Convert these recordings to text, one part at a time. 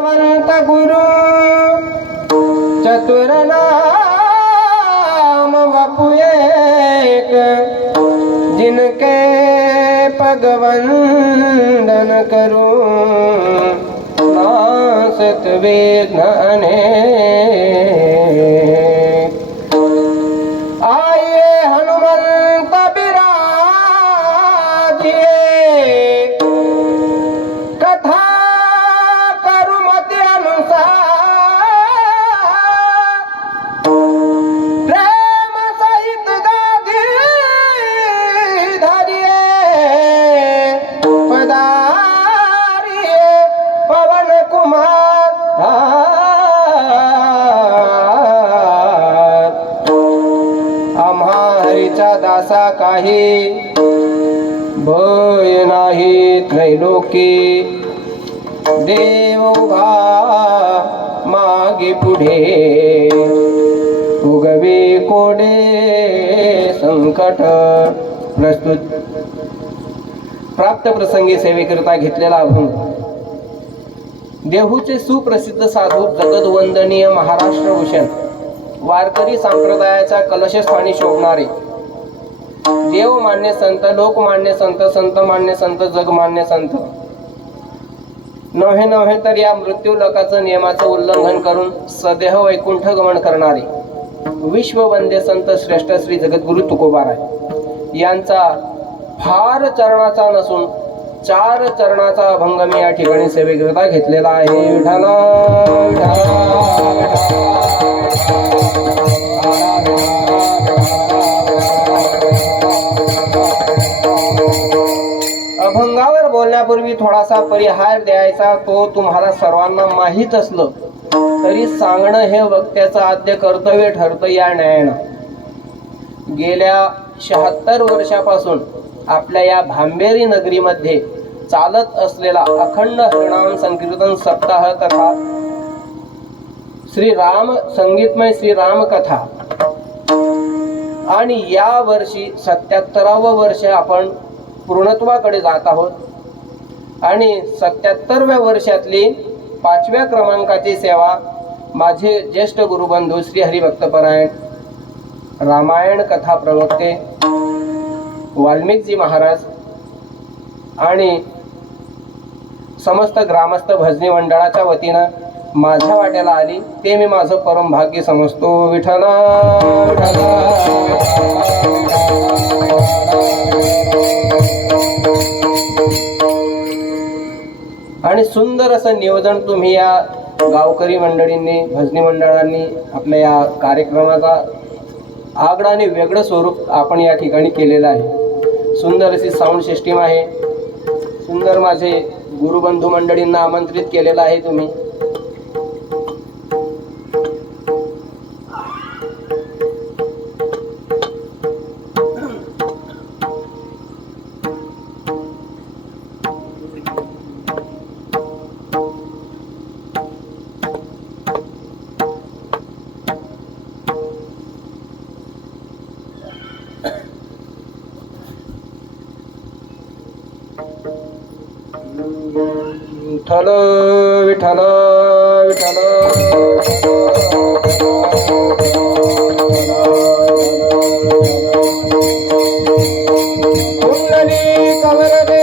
भगवंत गुरु चतुर नाम वपु एक, जिनके पगवंदन करूं नासत विघ्न अनेक। आइए हनुमंत बिराजिए, कथा करुमति अनुसार, प्रेम सहित गादी धरिए, पधारिए पवन कुमार। आम्हा हरीचा दासा काही भय नाही त्रैलोकी, देव उभा मागे पुढे, उगवे कोडे संकट। प्रस्तुत प्राप्त प्रसंगी सेवेकरिता घेतलेला अभंग। देहूचे सुप्रसिद्ध साधू जगदवंदनीय महाराष्ट्र भूषण वारकरी संप्रदायाच्या कलशस्थानी शोभणारे देवमान्य संत, लोकमान्य संत, संतमान्य संत, जगमान्य संत, नव्हे तर या मृत्यू लोकाचं नियमाचं उल्लंघन करून सदेह वैकुंठ गमन करणारे विश्ववंद्य संत श्रेष्ठ श्री जगद्गुरु तुकोबाराय यांचा फार चरणाचा नसून 4 चरणाचा अभंग मी या ठिकाणी सेवेकरिता घेतलेला आहे। विठ्ठल अभंगावर बोलण्यापूर्वी थोडासा परिहार द्यायचा, तो तुम्हाला सर्वांना माहीत असलं तरी सांगणं हे वक्त्याचं आद्य कर्तव्य ठरतं या न्यायानं। गेल्या 76 वर्षापासून आपल्या या भांबेरी नगरीमध्ये चालत असलेला अखंड हरिनाम संकीर्तन सप्ताह तथा श्रीराम संगीतमय श्रीराम कथा, आणि या वर्षी 77वे वर्ष आपण पूर्णत्वाकडे जात आहोत आणि 77व्या वर्षातली 5व्या क्रमांकाची सेवा माझे ज्येष्ठ गुरुबंधू श्री हरिभक्तपरायण रामायण कथा प्रवक्ते वाल्मिकजी महाराज आणि समस्त ग्रामस्थ भजनी मंडळाच्या वतीनं माझ्या वाट्याला आली, ते मी माझं परम भाग्य समजतो। विठ्ठल आणि सुंदर असं नियोजन तुम्ही या गावकरी मंडळींनी, भजनी मंडळांनी आपल्या या कार्यक्रमाचा आगळं आणि वेगळं स्वरूप आपण या ठिकाणी केलेलं आहे। सुंदर अशी साऊंड सिस्टीम आहे, सुंदर माझे गुरुबंधू मंडळींना आमंत्रित केलेलं आहे तुम्ही। विठ्ठल विठ्ठल विठ्ठल कुंडली कवर दे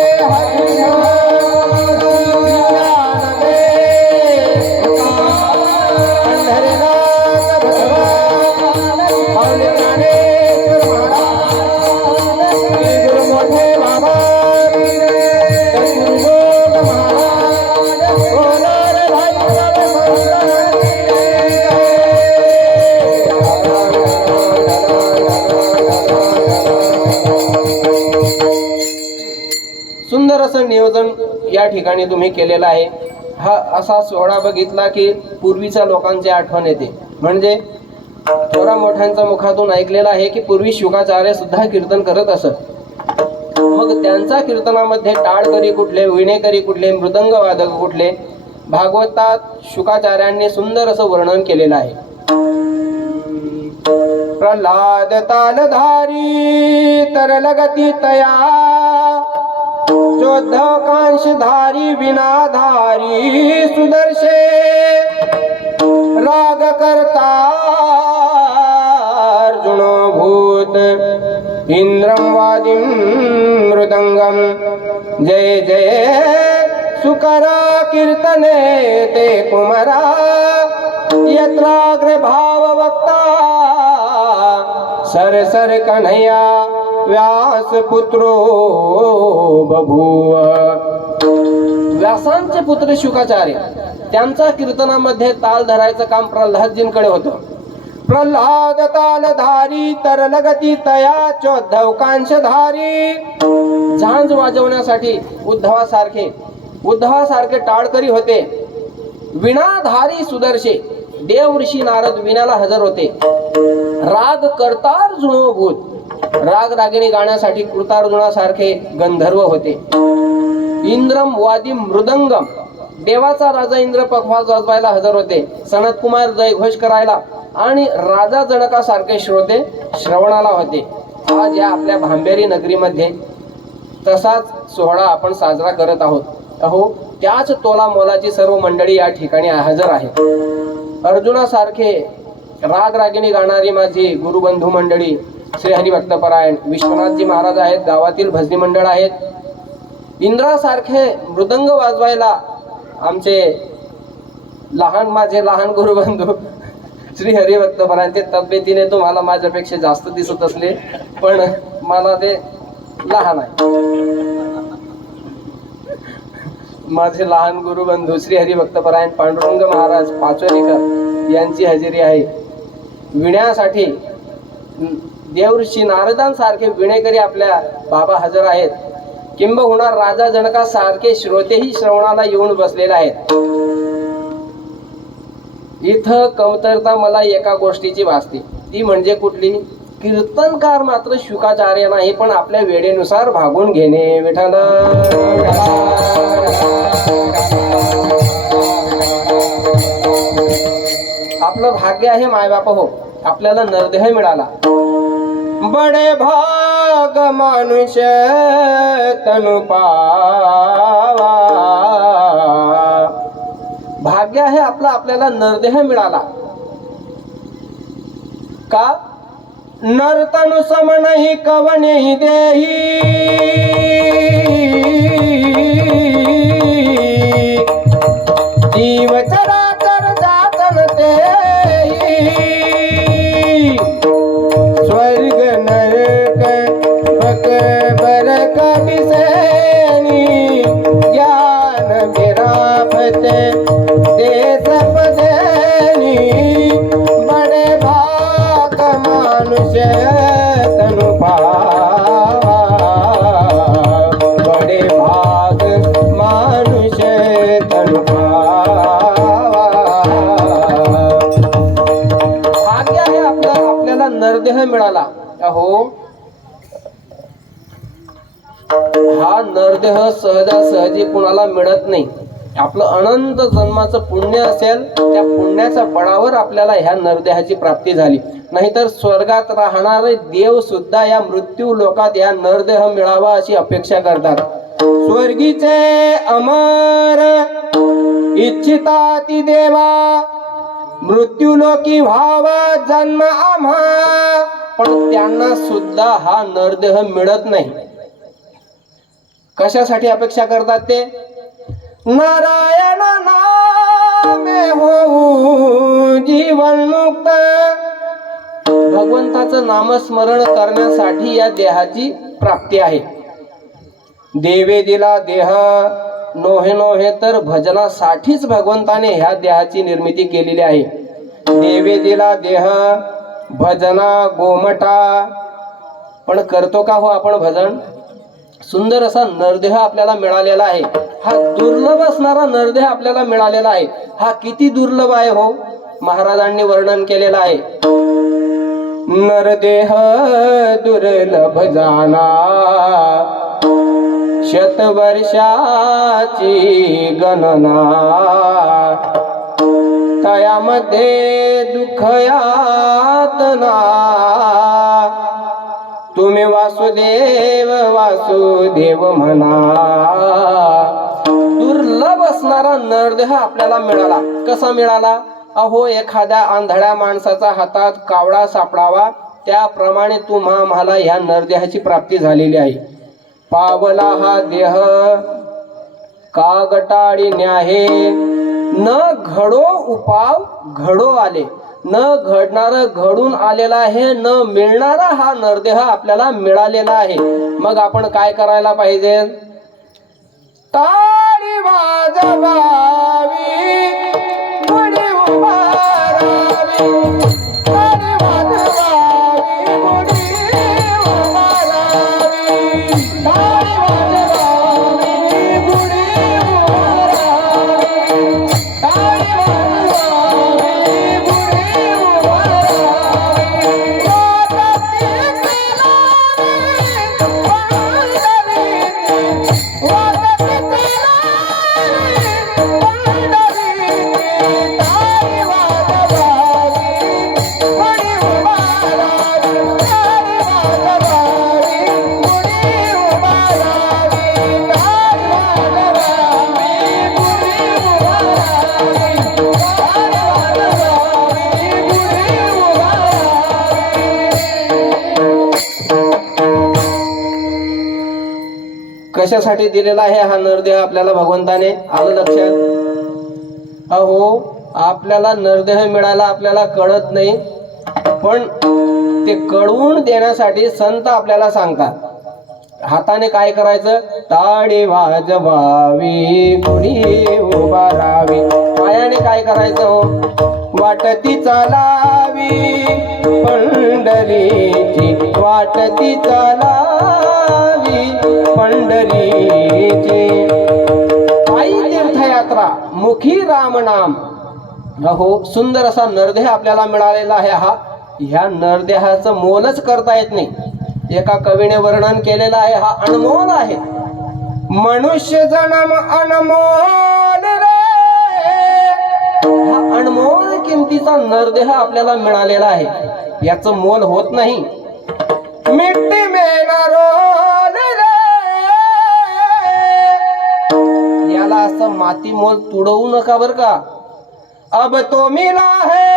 सुंदर असं नियोजन या ठिकाणी तुम्ही केलेलं आहे। हा असा सोहळा बघितला की पूर्वीच्या लोकांची आठवण येते। म्हणजे थोडा मोठ्यांच्या मुखातून ऐकलेलं आहे की पूर्वी शुकाचार्य सुद्धा कीर्तन करत असत। मग त्यांच्या कीर्तनामध्ये टाळकरी कुठले, विणेकरी कुठले, मृदंग वादक कुठले, भागवतात शुकाचार्यांनी सुंदर असं वर्णन केलेलं आहे। प्रल्हाद तालधारी तरलगती तया, चोद्धव कांशधारी विनाधारी सुदर्शे इंद्रं वादिं मृदंगम जय जय सुकरा कीर्तने ते कुमरा यत्राग्रे भाव वक्ता सर सर कन्हैया व्यास पुत्रो बभूव. व्यासांचे पुत्र शुकाचार्य, त्यांचा कीर्तनामध्ये ताल धरायचं काम प्रल्हादजींकडे होतं. प्रल्हाद तालधारी तरलगती तया चोद्धवकांशधारी. झांज वाजवण्यासाठी उद्धवासारखे टाळकरी होते. विणाधारी सुदर्शे देव ऋषी नारद विण्याला हजर होते. राग करतार जुणोभूत, राग रागिणी गाण्यासाठी कृतार्जुनासारखे गंधर्व होते. इंद्रम वादी मृदंगम, देवाचा राजा इंद्र पखवाज वाजवायला हजर होते. सनत कुमार जयघोष करायला आणि राजा जनकासारखे श्रोते श्रवणाला होते. आज या आपल्या भांबेरी नगरीमध्ये तसाच सोहळा आपण साजरा करत आहोत. अहो, त्याच तोला मोलाची सर्व मंडळी या ठिकाणी हजर आहे. अर्जुनासारखे राग रागिणी गाणारी माझी गुरुबंधू मंडळी श्री हरिभक्तपरायण विश्वनाथजी महाराज आहेत. गावातील भजनी मंडळ आहेत. इंद्रासारखे मृदंग वाजवायला आमचे माझे लहान गुरुबंधू श्री हरिभक्तपरायण. ते तब्येतीने तुम्हाला माझ्यापेक्षा जास्त दिसत असले, पण मला ते लहान आहे. माझे लहान गुरुबंधू श्री हरिभक्तपरायण पांडुरंग महाराज पाचोरीकर यांची हजेरी आहे. विण्यासाठी देवऋषी नारदांसारखे विणेकरी आपल्या बाबा हजर आहेत. किंबहुना राजा जनकासारखे श्रोतेही श्रवणाला येऊन बसलेले आहेत. इथं कमतरता मला एका गोष्टीची भासते, ती म्हणजे कुठली? कीर्तनकार मात्र शुकाचार्य नाही, पण आपल्या वेळेनुसार भागून घेणे. विठ्ठल आपलं भाग्य आहे मायबाप हो, आपल्याला नरदेह मिळाला. बडे भाग मनुष्य तनु पावा. भाग्य आहे आपल्याला नरदेह मिळाला. का? नर्तनु सम नहीं कवनेहि देही. जीव चराचर जातन तेही. स्वर्ग नरक बक बरक बिसेनी. ज्ञान विरापत देश पदेनी. बड़े भाग मनुष्य तनु पावा. बड़े भाग मनुष्य तनु पावा. भाग्य आहे आपल्याला नरदेह मिळाला. अहो, हा नरदेह सहजासहजी कुणाला मिळत नाही. आपलं अनंत जन्माचं पुण्य असेल, त्या पुण्याच्या बळावर आपल्याला ह्या नरदेहाची प्राप्ती झाली. नाहीतर स्वर्गात राहणारे देव सुद्धा या मृत्यू लोकात या नरदेह मिळावा अशी अपेक्षा करतात. स्वर्गीचे अमर इच्छिता ती देवा. मृत्यू लोकी व्हावा जन्म आम्हा. पण त्यांना सुद्धा हा नरदेह मिळत नाही. कशासाठी अपेक्षा करतात ते? नारायण नामे होऊ जीवन मुक्त. भगवंताचं नामस्मरण करण्यासाठी या देहाची प्राप्ती आहे. देवे दिला देह नोहे नोहे तर भजनासाठीच भगवंताने ह्या देहाची निर्मिती केलेली आहे. देवे दिला देह भजना गोमटा. पण करतो का हो आपण भजन? सुंदर असा नरदेह आपल्याला मिळालेला आहे. हा दुर्लभ असणारा नरदेह आपल्याला मिळालेला आहे. हा किती दुर्लभ आहे हो, महाराजांनी वर्णन केलेलं आहे. नरदेह दुर्लभ जाना. शतवर्षाची गणना. तयामध्ये दुःख यातना. तुम्ही वासुदेव वासुदेव म्हणा. दुर्लभ असणारा नरदेह आपल्याला मिळाला. कसा मिळाला? अहो, एखाद्या आंधळ्या माणसाचा हातात कावळा सापडावा, त्याप्रमाणे तुम्हाला ह्या नरदेहाची प्राप्ती झालेली आहे. पावला हा देह का गटाळी न्याहे, न घडो उपाव घडो आले. न घडणार घडून आलेला आहे, न मिळणारा हा नरदेह आपल्याला मिळालेला आहे. मग आपण काय करायला पाहिजे? टाळी वाजवावी, गुढी उभारावी, टाळी वाजवावी, गुढी उभारावी, टाळी वाजवावी, गुढी उभारावी, टाळी वाजवावी, गुढी उभारावी. कशासाठी दिलेला आहे हा नरदेह आपल्याला भगवंताने? आलं लक्षात? अहो, आपल्याला नरदेह मिळाला आपल्याला कळत नाही, पण ते कळवून देण्यासाठी संत आपल्याला सांगतात. हाताने काय करायचं? टाळी वाजवावी, गुढी उभारावी. पायाने काय करायचं? हो, वाटती चालावी पंढरीची, वाटती चालावी पंढरीची. पायी तीर्थयात्रा, मुखी राम नाम. अहो, सुंदर असा नरदेह आपल्याला मिळालेला आहे. ह्या नरदेहाचं मोलच करता येत नाही. एका कवीने वर्णन केलेलं आहे, हा अनमोल आहे. मनुष्य जन्म अनमोल रे, हा अनमोल किमतीचा नरदेह आपल्याला मिळालेला आहे. याचं मोल होत नाही. मिट्टी में न रोल रे, याला असं माती मोल तुडवू नका बर का. अब तो मिला है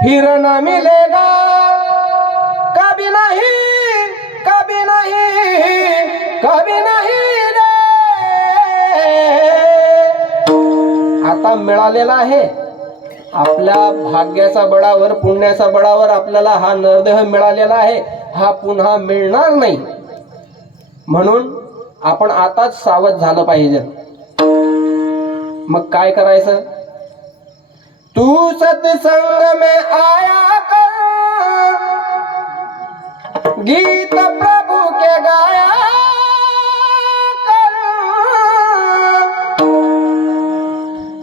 फिर न मिलेगा, कभी नहीं, कभी नहीं, कभी नहीं रे. आता मिळालेला आहे. आपल्या भाग्याचा बळावर, पुण्याचा बळावर आपल्याला हा नरदेह मिळालेला आहे. हा पुन्हा मिळणार नाही. म्हणून आपण आताच सावध झालं पाहिजे. मग काय करायचं? तू सत्संग में आया कर, गीत प्रभु के गाया कर,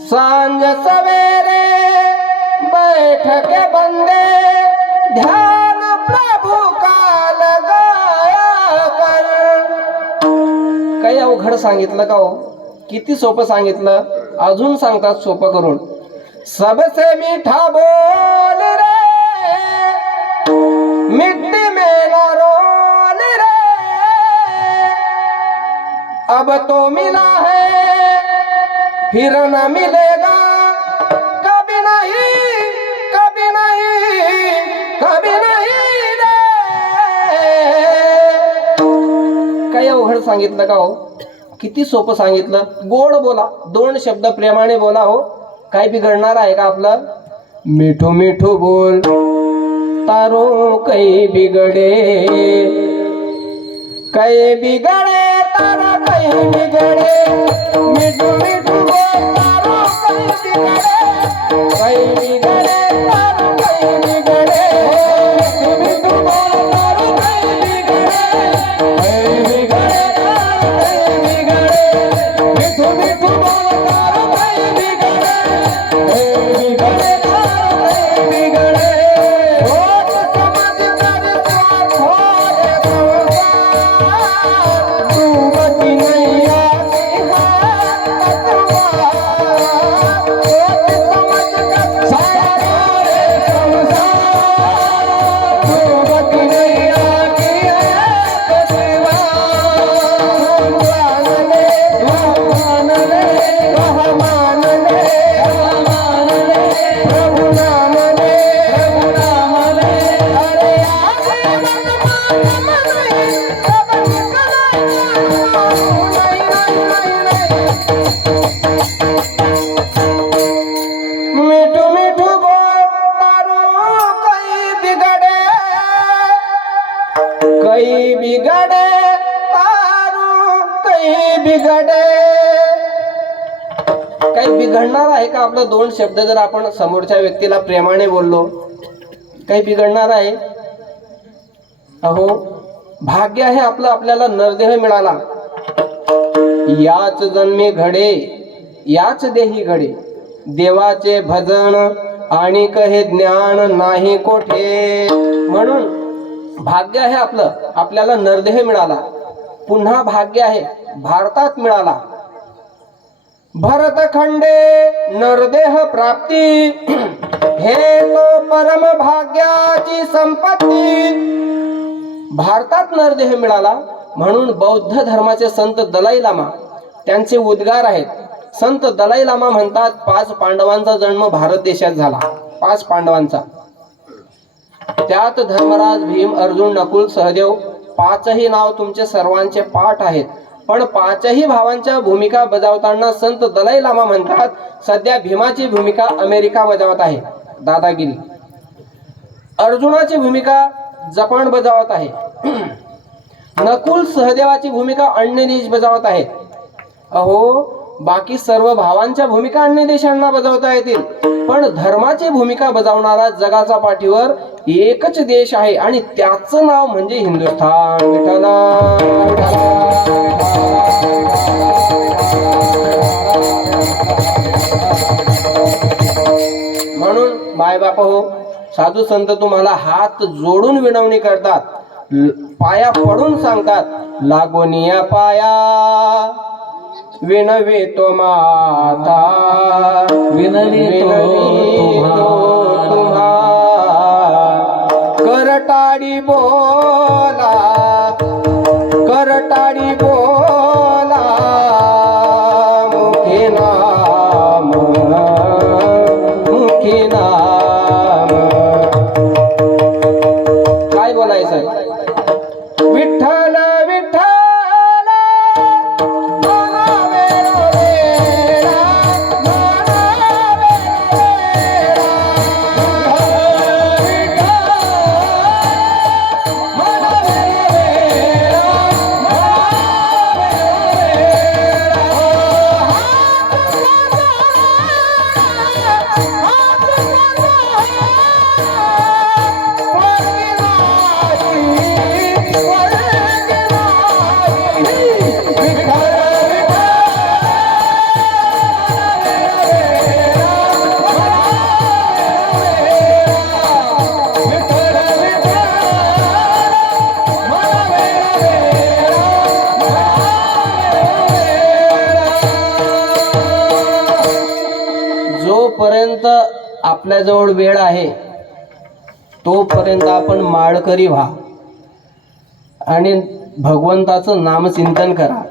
सांझ सवेरे बैठ के बंदे ध्यान प्रभु का लगाया कर. काही अवघड सांगितलं का हो? किती सोपं सांगितलं. अजून सांगतात सोपं करून. सबसे मीठा बोल रे, मिट्टी में न रोल रे. अब तो मिला है फिर न मिलेगा, कभी नहीं, कभी नहीं, कभी नहीं रे. काय अवघड सांगितलं का हो? किती सोपं सांगितलं. गोड बोला, 2 शब्द प्रेमाने बोला. हो, काय बिघडणार आहे का आपलं? मिठू मिठू बोल तारो काही बिगडे, काही बिगडे तारा काही बिगडे. मिठू मिठू बोल तारो काही बिगडे, काही बिगडे तारो काही बिगडे. मिठू मिठू बोल तारो काही बिगडे, काही बिगडे तारो काही बिगडे. मिठू मिठू बोल तारो काही बिगडे, बिघडणार आहे का आपलं दोन शब्द जर आपण समोरच्या व्यक्तीला प्रेमाने बोललो? काही बिघडणार आहे? अहो, भाग्य आहे आपलं, आपल्याला नरदेह मिळाला. याच जन्मी घडे याच देही घडे, देवाचे भजन आणि कहे ज्ञान नाही कोठे. म्हणून भाग्य आहे आपलं, आपल्याला नरदेह मिळाला. पुन्हा भाग्य आहे भारतात मिळाला. भरतखंडे नरदेह प्राप्ती, हे तो परम भाग्याची संपत्ती. भारतात नरदेह मिळाला म्हणून बौद्ध धर्माचे संत दलाई लामा त्यांचे उद्गार आहेत. संत दलाई लामा म्हणतात, 5 पांडवांचा जन्म भारत देशात झाला. 5 पांडवांचा, त्यात धर्मराज, भीम, अर्जुन, नकुल, सहदेव, 5ही नाव तुमचे सर्वांचे पाठ आहेत. पण 5ही भावांच्या भूमिका बजावताना संत दलाई लामा म्हणतात, सध्या भीमाची भूमिका अमेरिका बजावत आहे, दादागिरी. अर्जुनाची भूमिका जपान बजावत आहे. नकुल, सहदेवाची भूमिका अन्य देश बजावत आहेत. अहो, बाकी सर्व भावांच्या भूमिका अन्य देशांना बजावता येतील, पण धर्माची भूमिका बजावणारा जगाचा पाठीवर एकच देश आहे आणि त्याचं नाव म्हणजे हिंदुस्थान. म्हणून मायबाप हो, साधू संत तुम्हाला हात जोडून विनवणी करतात, पाया पडून सांगतात, लागोनिया पाया विनवितो माता, विनवितो तुम्हा, करटाडी बोला, करटाडी बोला, मुखी नाम, मुखी नाम. काय बोलायचं? विठ्ठल विठ्ठल जोपर्यंत आपल्याजवळ वेळ आहे तोपर्यंत आपण माळकरी व्हा आणि भगवंताचं नामचिंतन करा.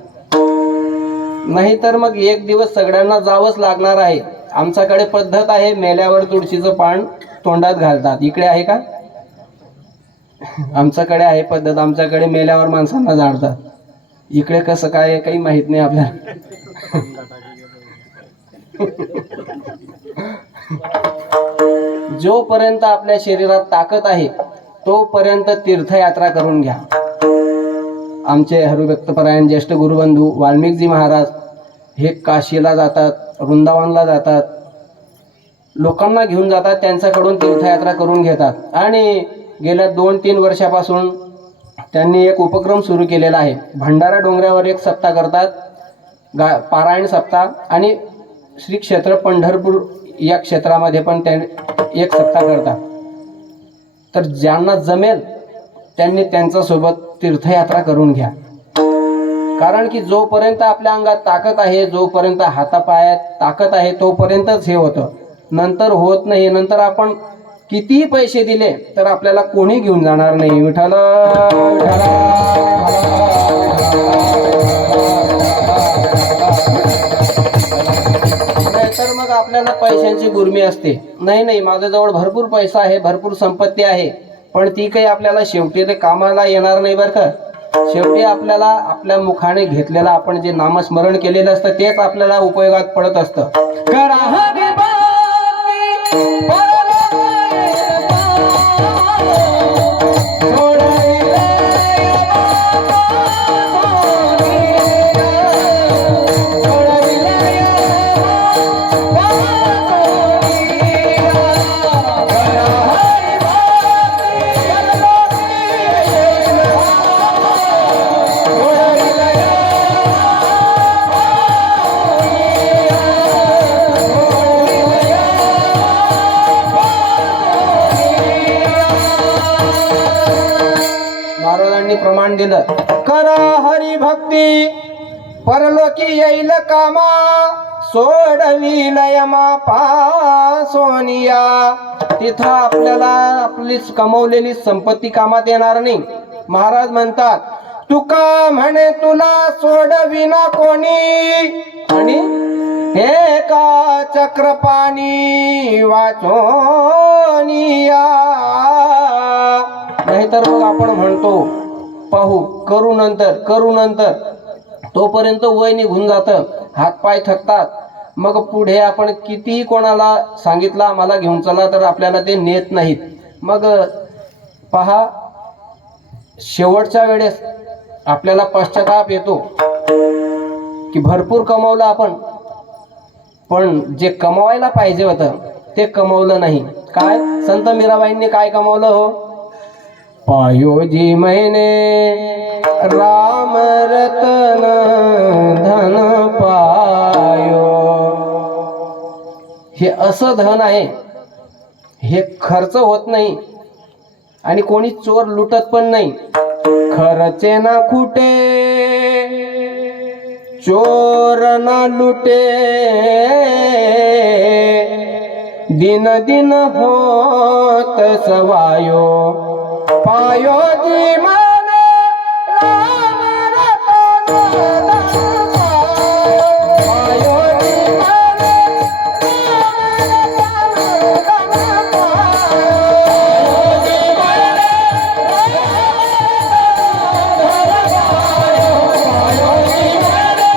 नाहीतर मग एक दिवस सगळ्यांना जावंच लागणार आहे. आमच्याकडे पद्धत आहे, मेल्यावर तुळशीचं पान तोंडात घालतात. इकडे आहे का? आमच्याकडे आहे पद्धत, आमच्याकडे मेल्यावर माणसांना जाळतात. इकडे कसं काय आहे काही माहित नाही आपल्याला. जोपर्यंत आपल्या शरीरात ताकद आहे तोपर्यंत तीर्थयात्रा करून घ्या. आमचे हरिभक्तपरायण ज्येष्ठ गुरुबंधू वाल्मिकजी महाराज हे काशीला जातात, वृंदावनला जातात, लोकांना घेऊन जातात, त्यांच्याकडून तीर्थयात्रा करून घेतात. आणि गेल्या 2-3 वर्षापासून त्यांनी एक उपक्रम सुरू केलेला आहे. भंडारा डोंगरावर एक सप्ताह करतात, पारायण सप्ताह, आणि श्री क्षेत्र पंढरपूर या क्षेत्रामध्ये पण ते एक सप्ताह करतात. तर ज्यांना जमेल त्यांनी त्यांच्यासोबत तीर्थयात्रा करून घ्या. कारण की जोपर्यंत आपल्या अंगात ताकद आहे, जोपर्यंत हातापायात ताकद आहे तोपर्यंतच हे होतं, नंतर होत नाही. नंतर आपण कितीही पैसे दिले तर आपल्याला कोणी घेऊन जाणार नाही. विठ्ठल तर मग आपल्याला पैशांची गुरमी असते. नाही, माझ्याजवळ भरपूर पैसा आहे, भरपूर संपत्ती आहे, पण ती काही आपल्याला शेवटी ते कामाला येणार नाही बरं का. शेवटी आपल्याला आपल्या मुखाने घेतलेलं आपण जे नामस्मरण केलेलं असतं तेच आपल्याला उपयोगात पडत असतं. प्रमाण दिलं. कर हरिभक्ती परलोकी येईल कामा, सोडविल यमा पासोनिया. तिथं आपल्याला आपली कमवलेली संपत्ती कामात येणार नाही. महाराज म्हणतात तुका म्हणे तुला सोडविना कोणी, आणि एका चक्रपाणी वाचोनिया. नाहीतर मग आपण म्हणतो पाहू, करू नंतर तोपर्यंत वय निघून जातं, हातपाय थकतात. मग पुढे आपण कितीही कोणाला सांगितलं आम्हाला घेऊन चला तर आपल्याला ते नेत नाहीत. मग पहा, शेवटच्या वेळेस आपल्याला पश्चाताप येतो की भरपूर कमवलं आपण, पण जे कमवायला पाहिजे होतं ते कमवलं नाही. काय संत मीराबाईंनी काय कमवलं हो? पायोजी मैंने राम रतन धन पायो. हे असं धन आहे, हे खर्च होत नाही आणि कोणी चोर लुटत पण नाही. खर्चे ना खुटे चोर ना लुटे, दिन दिन होत सवायो. पायो जी माने राम रतन धन पायो, जी माने राम रतन धन पायो, जी माने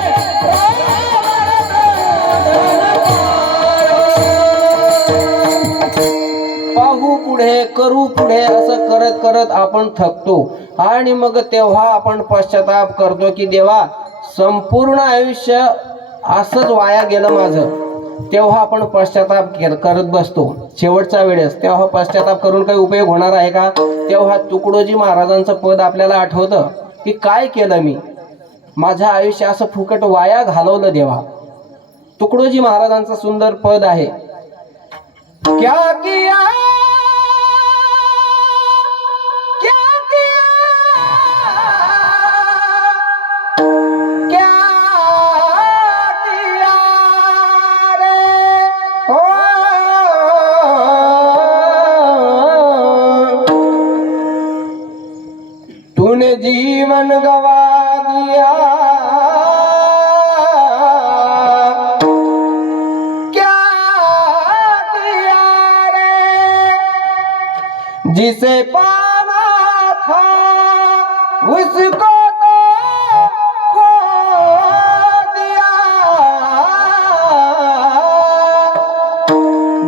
पाहू पुढे, करू पुढे, असं करत करत आपण थकतो. आणि मग तेव्हा आपण पश्चाताप करतो की देवा संपूर्ण आयुष्य असंच वाया गेलं माझं. तेव्हा आपण पश्चाताप करत बसतो शेवटच्या वेळेस. तेव्हा पश्चाताप करून काही उपयोग होणार आहे का? तेव्हा तुकडोजी महाराजांचं पद आपल्याला आठवतं की काय केलं मी, माझं आयुष्य असं फुकट वाया घालवलं देवा. तुकडोजी महाराजांचं सुंदर पद आहे. क्या किया तूने जीवन गवा दिया, क्या किया रे, जिसे पाना था उसको तो खो दिया.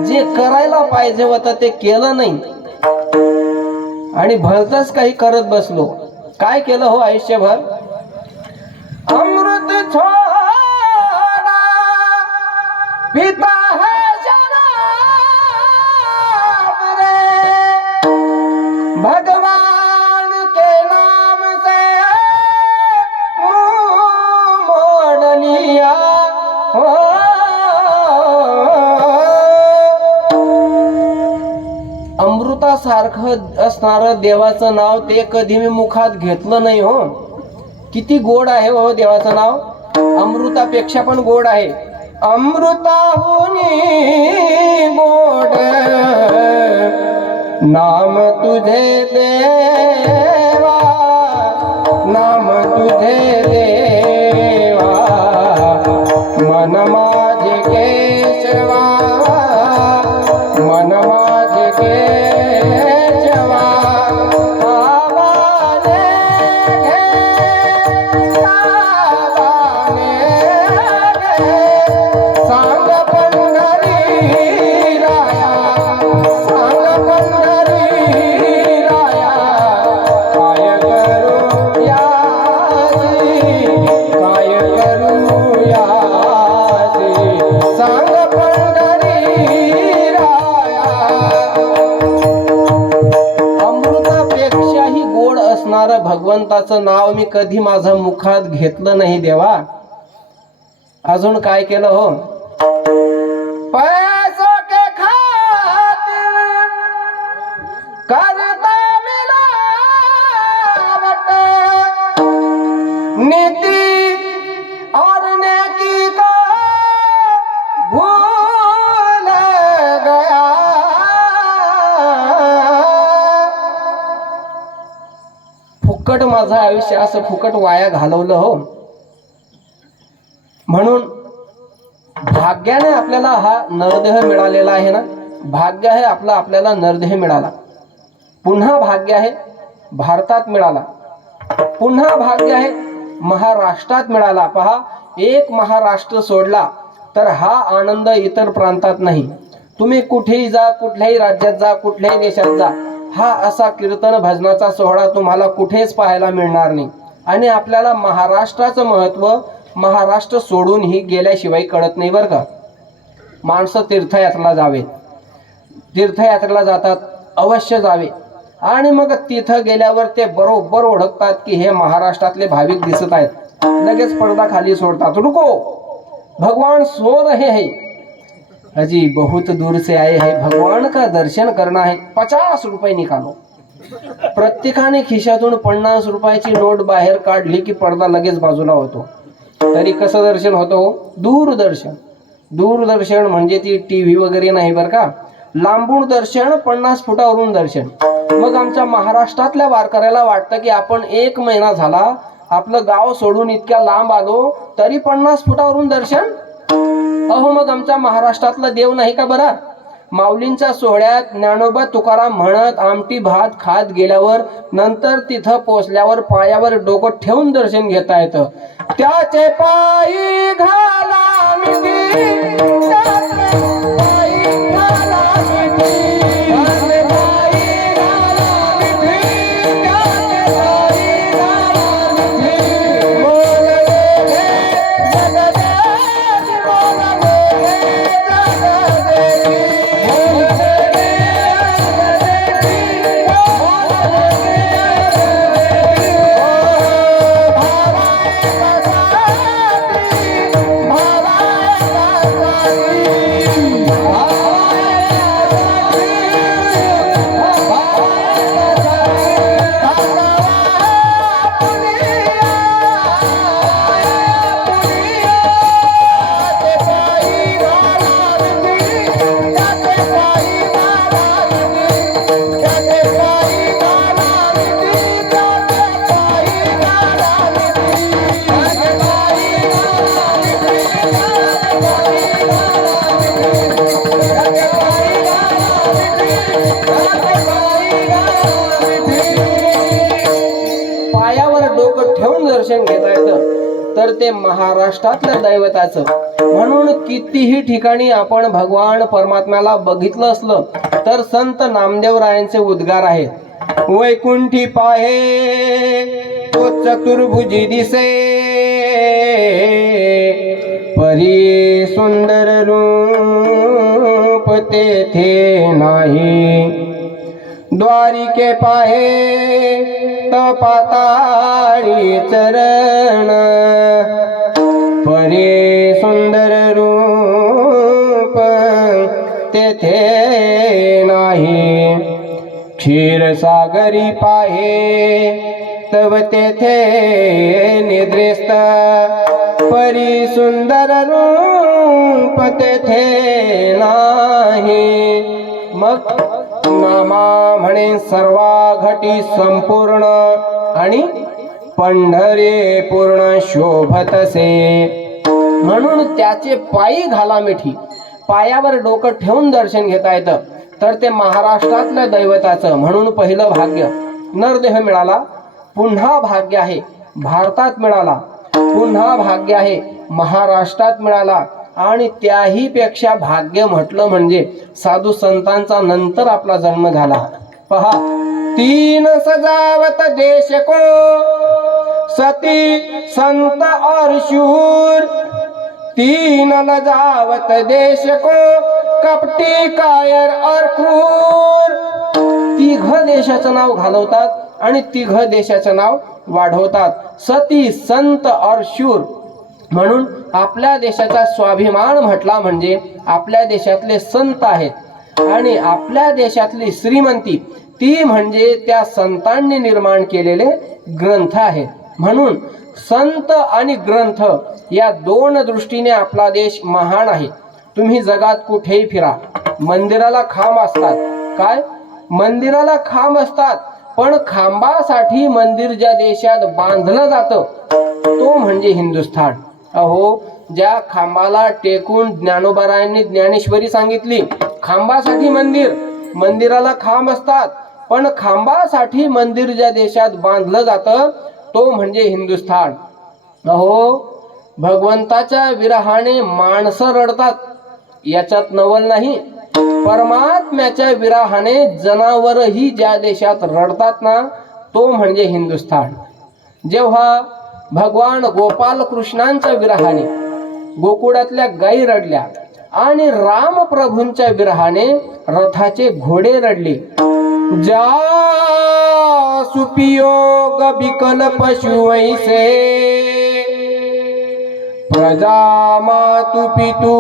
जे करायला पाहिजे होतं ते केलं नाही आणि भलतंच काही करत बसलो. काय केलं हो आयुष्यभर? अमृत छोड़ा पिता है शराब रे, भगवान के नाम से मुंह मोड़ लिया. अमृतासारखं असणारं देवाचं नाव ते कधी मी मुखात घेतलं नाही हो. किती गोड आहे हो देवाचं नाव, अमृतापेक्षा पण गोड आहे. अमृताहुनी गोड नाम तुझे देवा, नाम तुझे देवा, मन माझे केशवा, मन माझे केशवा. आवाने घे, आवाने घे, सांग पंढरी राया, सांग पंढरी राया, काय करू यासी, काय करू यासी, सांग पंढरी राया. अमृतापेक्षाही गोड असणारं भगवंताचं नाव मी कधी माझ्या मुखात घेतलं नाही देवा. अजून काय केलं हो? पैसों के खातिर करता मिलावट, फुकट माझं आयुष्य असं फुकट वाया घालवलं हो. म्हणून भाग्याने आपल्याला हा नरदेह मिळालेला आहे ना, भाग्य आहे आपला, आपल्याला नरदेह मिळाला. पुन्हा भाग्य आहे भारतात मिळाला, पुन्हा भाग्य आहे महाराष्ट्रात मिळाला. पहा, एक महाराष्ट्र सोडला तर हा आनंद इतर प्रांतात नाही. तुम्ही कुठेही जा, कुठल्याही राज्यात जा, कुठल्याही देशात जा, हा असा कीर्तन भजनाचा सोहळा तुम्हाला कुठेच पाहायला मिळणार नाही. आणि आपल्याला महाराष्ट्राचं महत्त्व महाराष्ट्र सोडून ही गेल्याशिवाय कळत नाही बरं का. माणसं तीर्थयात्रेला जावे, तीर्थयात्रेला जातात, अवश्य जावे. आणि मग तिथं गेल्यावर ते बरोबर ओळखतात की हे महाराष्ट्रातले भाविक दिसत आहेत. लगेच पडदा खाली सोडतात. रुको, भगवान सो रहे हैं, अजी बहुत दूर से आए हैं, भगवान का दर्शन करना है, 50 रुपये निकालो. प्रत्येकाने खिशातून 50 रुपयाची नोट बाहेर काढली की पडदा लगेच बाजूला होतो. तरी कसं दर्शन होतं? दूरदर्शन. दूरदर्शन म्हणजे ती टीव्ही वगैरे नाही बरं का, लांबून दर्शन, 50 फुटावरून दर्शन. मग आमच्या महाराष्ट्रातल्या वारकऱ्याला वाटतं की आपण 1 महिना झाला आपलं गाव सोडून इतक्या लांब आलो तरी 50 फुटावरून दर्शन. अहो, मग आमच्या महाराष्ट्रातला देव नाही का बरा? माऊलींच्या सोहळ्यात ज्ञानोबा तुकाराम म्हणत आमटी भात खात गेल्यावर नंतर तिथं पोचल्यावर पायावर डोकं ठेवून दर्शन घेता येतं. त्याचे पायी घाला मिठी, त्याचे पायी घाला मिठी, त्याचे पायी घाला मिठी, त्याचे पायी घाला मिठी. बोल रे जगदेवी, बोल रे जगदेवी, पायावर डोकं ठेवून दर्शन घेता येतं तर ते महाराष्ट्रातलं दैवताचं. म्हणून कितीही ठिकाणी आपण भगवान परमात्म्याला बघितलं असलं तर संत नामदेवरायांचे उद्गार आहेत. वैकुंठी पाहे तो चतुर्भुजी दिसे, परी सुंदर रूप तेथे नाही. द्वारिके पाहे तर पाताळी चरण, परी सुंदर रूप तेथे नाही. क्षीरसागरी पाहे तव तेथे निद्रिस्त, परी सुंदर रूप तेथे नाही. मग नामा म्हणे सर्वा घटी संपूर्ण आणि पंढरे पूर्ण शोभतसे. म्हणून त्याचे पायी घाला मिठी, पायावर डोकं ठेवून दर्शन घेता येतं तर ते महाराष्ट्रातलं दैवताचं. म्हणून पहिलं भाग्य नरदेह मिळाला, पुन्हा भाग्य आहे भारतात मिळाला, पुन्हा भाग्य आहे महाराष्ट्रात मिळाला. आणि त्याही पेक्षा भाग्य म्हटलं म्हणजे साधू संतांचा नंतर आपला जन्म झाला. पहा, तीन सजावत देश को, सती संत और शूर, तीन लजावत देश को, कपटी कायर और क्रूर. तिघ देशाचं नाव घालवतात आणि तिघ देशाचं नाव वाढवतात. सती संत और शूर. म्हणून आपल्या देशाचा स्वाभिमान म्हटला म्हणजे आपल्या देशातले संत आहेत आणि आपल्या देशातली श्रीमंती ती म्हणजे त्या संतांनी निर्माण केलेले ग्रंथ आहेत. म्हणून संत आणि ग्रंथ या दोन दृष्टीने आपला देश महान आहे. तुम्ही जगात कुठेही फिरा, मंदिराला खांब असतात. काय? मंदिराला खांब असतात, पण खांबासाठी मंदिर ज्या देशात बांधलं जातं तो म्हणजे हिंदुस्थान. अहो, ज्या खांबाला टेकून ज्ञानोबारायांनी ज्ञानेश्वरी सांगितली, खांबासाठी मंदिर, मंदिराला खांब असतात, पण खांबासाठी मंदिर ज्या देशात बांधलं जातं तो म्हणजे हिंदुस्थान. अहो, भगवंताच्या विरहाने माणसं रडतात याच्यात नवल नाही. परमात्म्याच्या विरहाने जनावरही ज्या देशात रडतात ना तो म्हणजे हिंदुस्थान. जेव्हा भगवान गोपाल कृष्णांच्या विरहाने गोकुळातल्या गायी रडल्या आणि रामप्रभूंच्या विरहाने रथाचे घोडे रडले. जा सुपियोग बिकल पशु ऐसे, प्रजा मातु पितू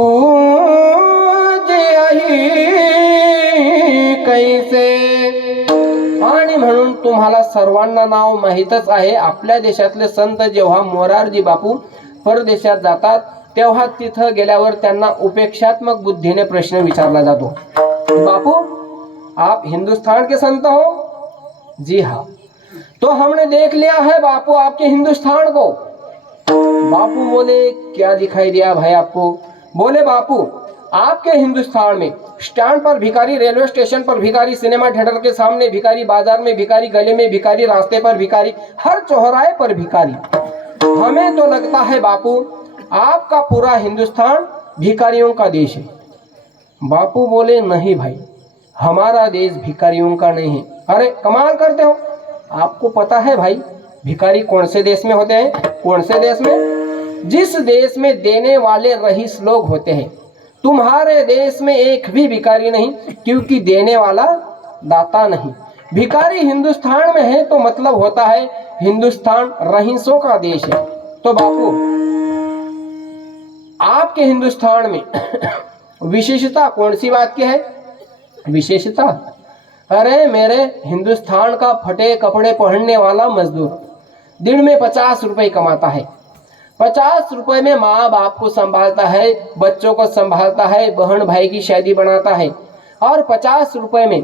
कैसे. आणि म्हणून तुम्हाला सर्वांना नाव माहीतच आहे, आपल्या देशातले संत जेव्हा मोरारजी बापू परदेशात जातात तेव्हा तिथं गेल्यावर त्यांना उपेक्षात्मक बुद्धीने प्रश्न विचारला जातो, बापू आप हिंदुस्तान के संत हो? जी हाँ. तो हमने देख लिया है बापू आपके हिंदुस्तान को. बापू बोले, क्या दिखाई दिया भाई आपको? बोले, बापू आपके हिंदुस्तान में स्टैंड पर भिखारी, रेलवे स्टेशन पर भिखारी, सिनेमा थिएटर के सामने भिखारी, बाजार में भिखारी, गले में भिखारी, रास्ते पर भिखारी, हर चौराहे पर भिखारी. हमें तो लगता है बापू आपका पूरा हिंदुस्तान भिखारियों का देश है. बापू बोले, नहीं भाई, हमारा देश भिखारियों का नहीं है. अरे कमाल करते हो, आपको पता है भाई भिखारी कौन से देश में होते हैं? कौन से देश में? जिस देश में देने वाले रईस लोग होते हैं. तुम्हारे देश में एक भी भिखारी नहीं, क्योंकि देने वाला दाता नहीं. भिखारी हिंदुस्तान में है तो मतलब होता है हिंदुस्तान रईसों का देश है. तो बापू आपके हिंदुस्तान में विशेषता कौन सी बात की है? विशेषता? अरे मेरे हिंदुस्तान का फटे कपड़े पहनने वाला मजदूर दिन में 50 रुपए कमाता है. 50 रुपए में माँ बाप को संभालता है, बच्चों को संभालता है, बहन भाई की शादी बनाता है, और 50 रुपए में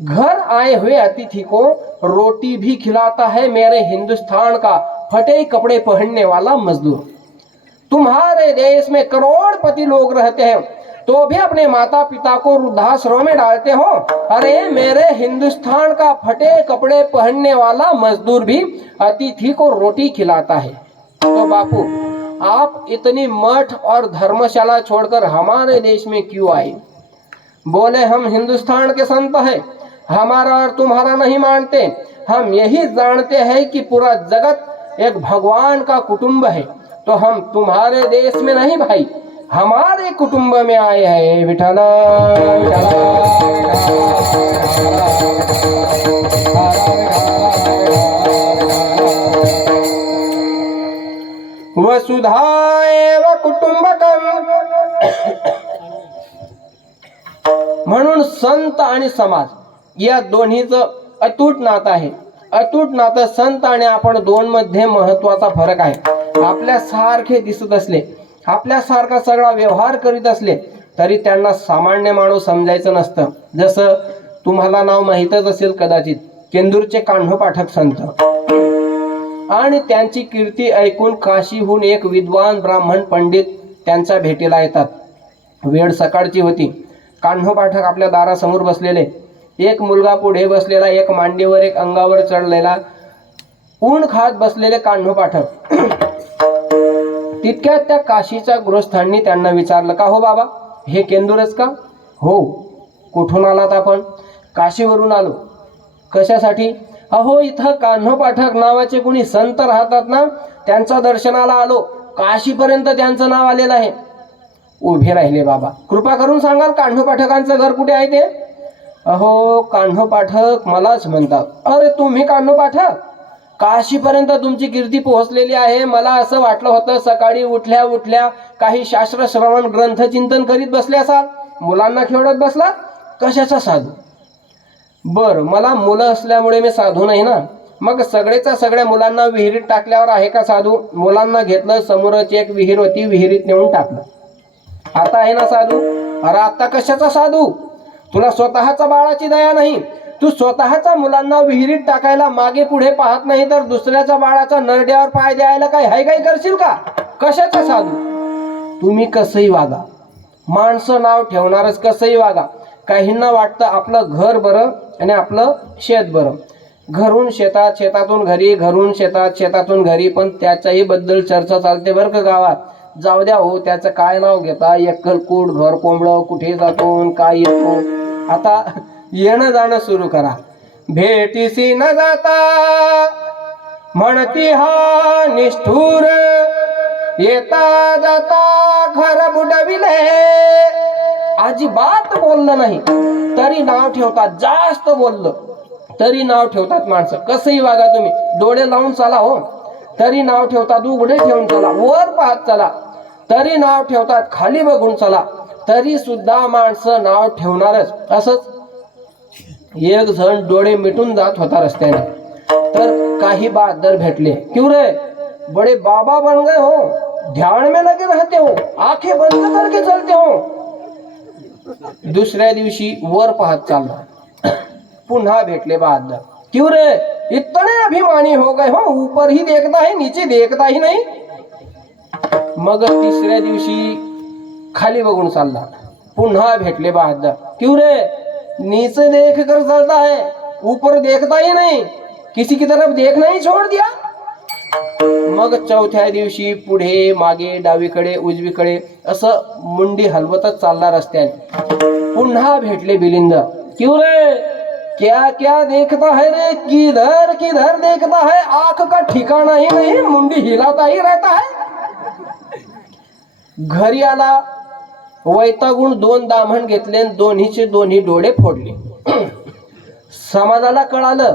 घर आए हुए अतिथि को रोटी भी खिलाता है मेरे हिंदुस्तान का फटे कपड़े पहनने वाला मजदूर. तुम्हारे देश में करोड़पति लोग रहते हैं तो भी अपने माता पिता को वृद्धाश्रम में डालते हो. अरे मेरे हिंदुस्तान का फटे कपड़े पहनने वाला मजदूर भी अतिथि को रोटी खिलाता है. तो बापू आप इतनी मठ और धर्मशाला छोड़कर हमारे देश में क्यों आए? बोले, हम हिंदुस्तान के संत हैं, हमारा और तुम्हारा नहीं मानते. हम यही जानते हैं कि पूरा जगत एक भगवान का कुटुंब है. तो हम तुम्हारे देश में नहीं भाई, हमारे कुटुंब में आए हैं. विठला वसुधाएव कुटुंबकम. म्हणून संत आणि समाज या दोन्हीचं अतूट नातं आहे. अतूट नातं संत आणि आपण दोन मध्ये महत्वाचा फरक आहे. आपल्या सारखे दिसत असले, आपल्यासारखा सगळा व्यवहार करीत असले तरी त्यांना सामान्य माणूस समजायचं नसतं. जसं तुम्हाला नाव माहीतच असेल कदाचित, केंदूरचे कान्हो पाठक संत. आणि त्यांची कीर्ती ऐकून काशीहून एक विद्वान ब्राह्मण पंडित त्यांच्या भेटीला येतात. वेळ सकाळची होती. कान्हो पाठक आपल्या दारासमोर बसलेले, एक मुलगा पुढे बसलेला, एक मांडीवर एक अंगावर चढलेला, ऊन खात बसलेले कान्हो पाठक. तितक्यात त्या काशीच्या गृहस्थांनी त्यांना विचारलं, का हो बाबा, हे केंदूरच का? हो. कुठून आलात आपण? काशीवरून आलो. कशासाठी? अहो, इथं कान्हो पाठक नावाचे कोणी संत राहतात ना, त्यांच्या दर्शनाला आलो. काशीपर्यंत त्यांचं नाव आलेलं आहे. उभे राहिले. बाबा कृपा करून सांगाल कान्हो पाठकांचं घर कुठे आहे ते? अहो, कान्हो पाठक मलाच म्हणतात. अरे तुम्ही कान्हो पाठक? काशीपर्यंत तुमची कीर्ती पोहोचलेली आहे. मला असं वाटलं होतं सकाळी उठल्या उठल्या काही शास्त्र श्रवण ग्रंथ चिंतन करीत बसले असाल, मुलांना खेळत बसलात. कशाचा साधू? बर, मला मुलं असल्यामुळे मी साधू नाही ना. मग सगळेच्या सगळ्या मुलांना विहिरीत टाकल्यावर आहे का साधू? मुलांना घेतलं, समोरच एक विहीर होती, विहिरीत नेऊन टाकलं. आता आहे ना साधू? अरे आता कशाचा साधू? तुला स्वतःच्या बाळाची दया नाही, तू स्वतःच्या मुलांना विहिरीत टाकायला मागे पुढे पाहत नाही तर दुसऱ्याच्या बाळाचा नरड्यावर पाय द्यायला काय हाय काय करशील का? कशाचा साधू? तुम्ही कसंही वागा, माणसं नाव ठेवणारच कसंही वागा. काहींना वाटतं आपलं घर बरं आणि आपलं शेत बरं. घरून शेतात, शेतातून घरी, घरून शेतात, शेतातून घरी, पण त्याच्याही बद्दल चर्चा चालते बरं का गावात. जाऊ द्या हो, त्याचं काय नाव घेता, एकलकूट, घर कोंबडं, कुठे जातो काय येतो. आता येणं जाणं सुरू करा. भेटीसी न जाता म्हणती हा निष्ठुर, येता जाता घर बुडविले. अजिबात बोललं नाही तरी नाव ठेवतात, जास्त बोललं तरी नाव ठेवतात माणसं. कसंही वागा तुम्ही, डोळे लावून चाला हो तरी नाव ठेवतात, उघडे ठेवून चला, वर पाहत चला तरी नाव ठेवतात, खाली बघून चला तरी सुद्धा माणसं नाव ठेवणारच. असंच एक जण डोळे मिटून जात होता रस्त्याने, तर काही बहादर भेटले. क्यों रे, बड़े बाबा बन गए हो, ध्यान में लगे रहते हो, आंखें बंद करके चलते हो. दुसऱ्या दिवशी वर पाहत चालला, पुन्हा भेटले बहादर. क्यों रे, इतने अभिमानी हो गए हो, ऊपर ही देखता है नीचे देखता ही नहीं. मग तिसऱ्या दिवशी खाली बघून चालला, पुन्हा भेटले बहादर. क्यों रे, नीचे देख कर चलता है, ऊपर देखता ही नहीं, किसी की तरफ देखना ही छोड़ दिया. मग चौथ्या दिवशी पुढे मागे डावीकडे उजवीकडे असं मुंडी हलवतच चालला रस्त्याने. पुन्हा भेटले बिलिंदर. क्यों रे, क्या क्या देखता है रे, किधर किधर देखता है, आंख का ठिकाना ही नहीं, मुंडी हिलाता ही रहता है. घरी आला, वैतागून 2 दामण घेतले, दोन्हीचे दोन्ही डोळे फोडले. समाजाला कळालं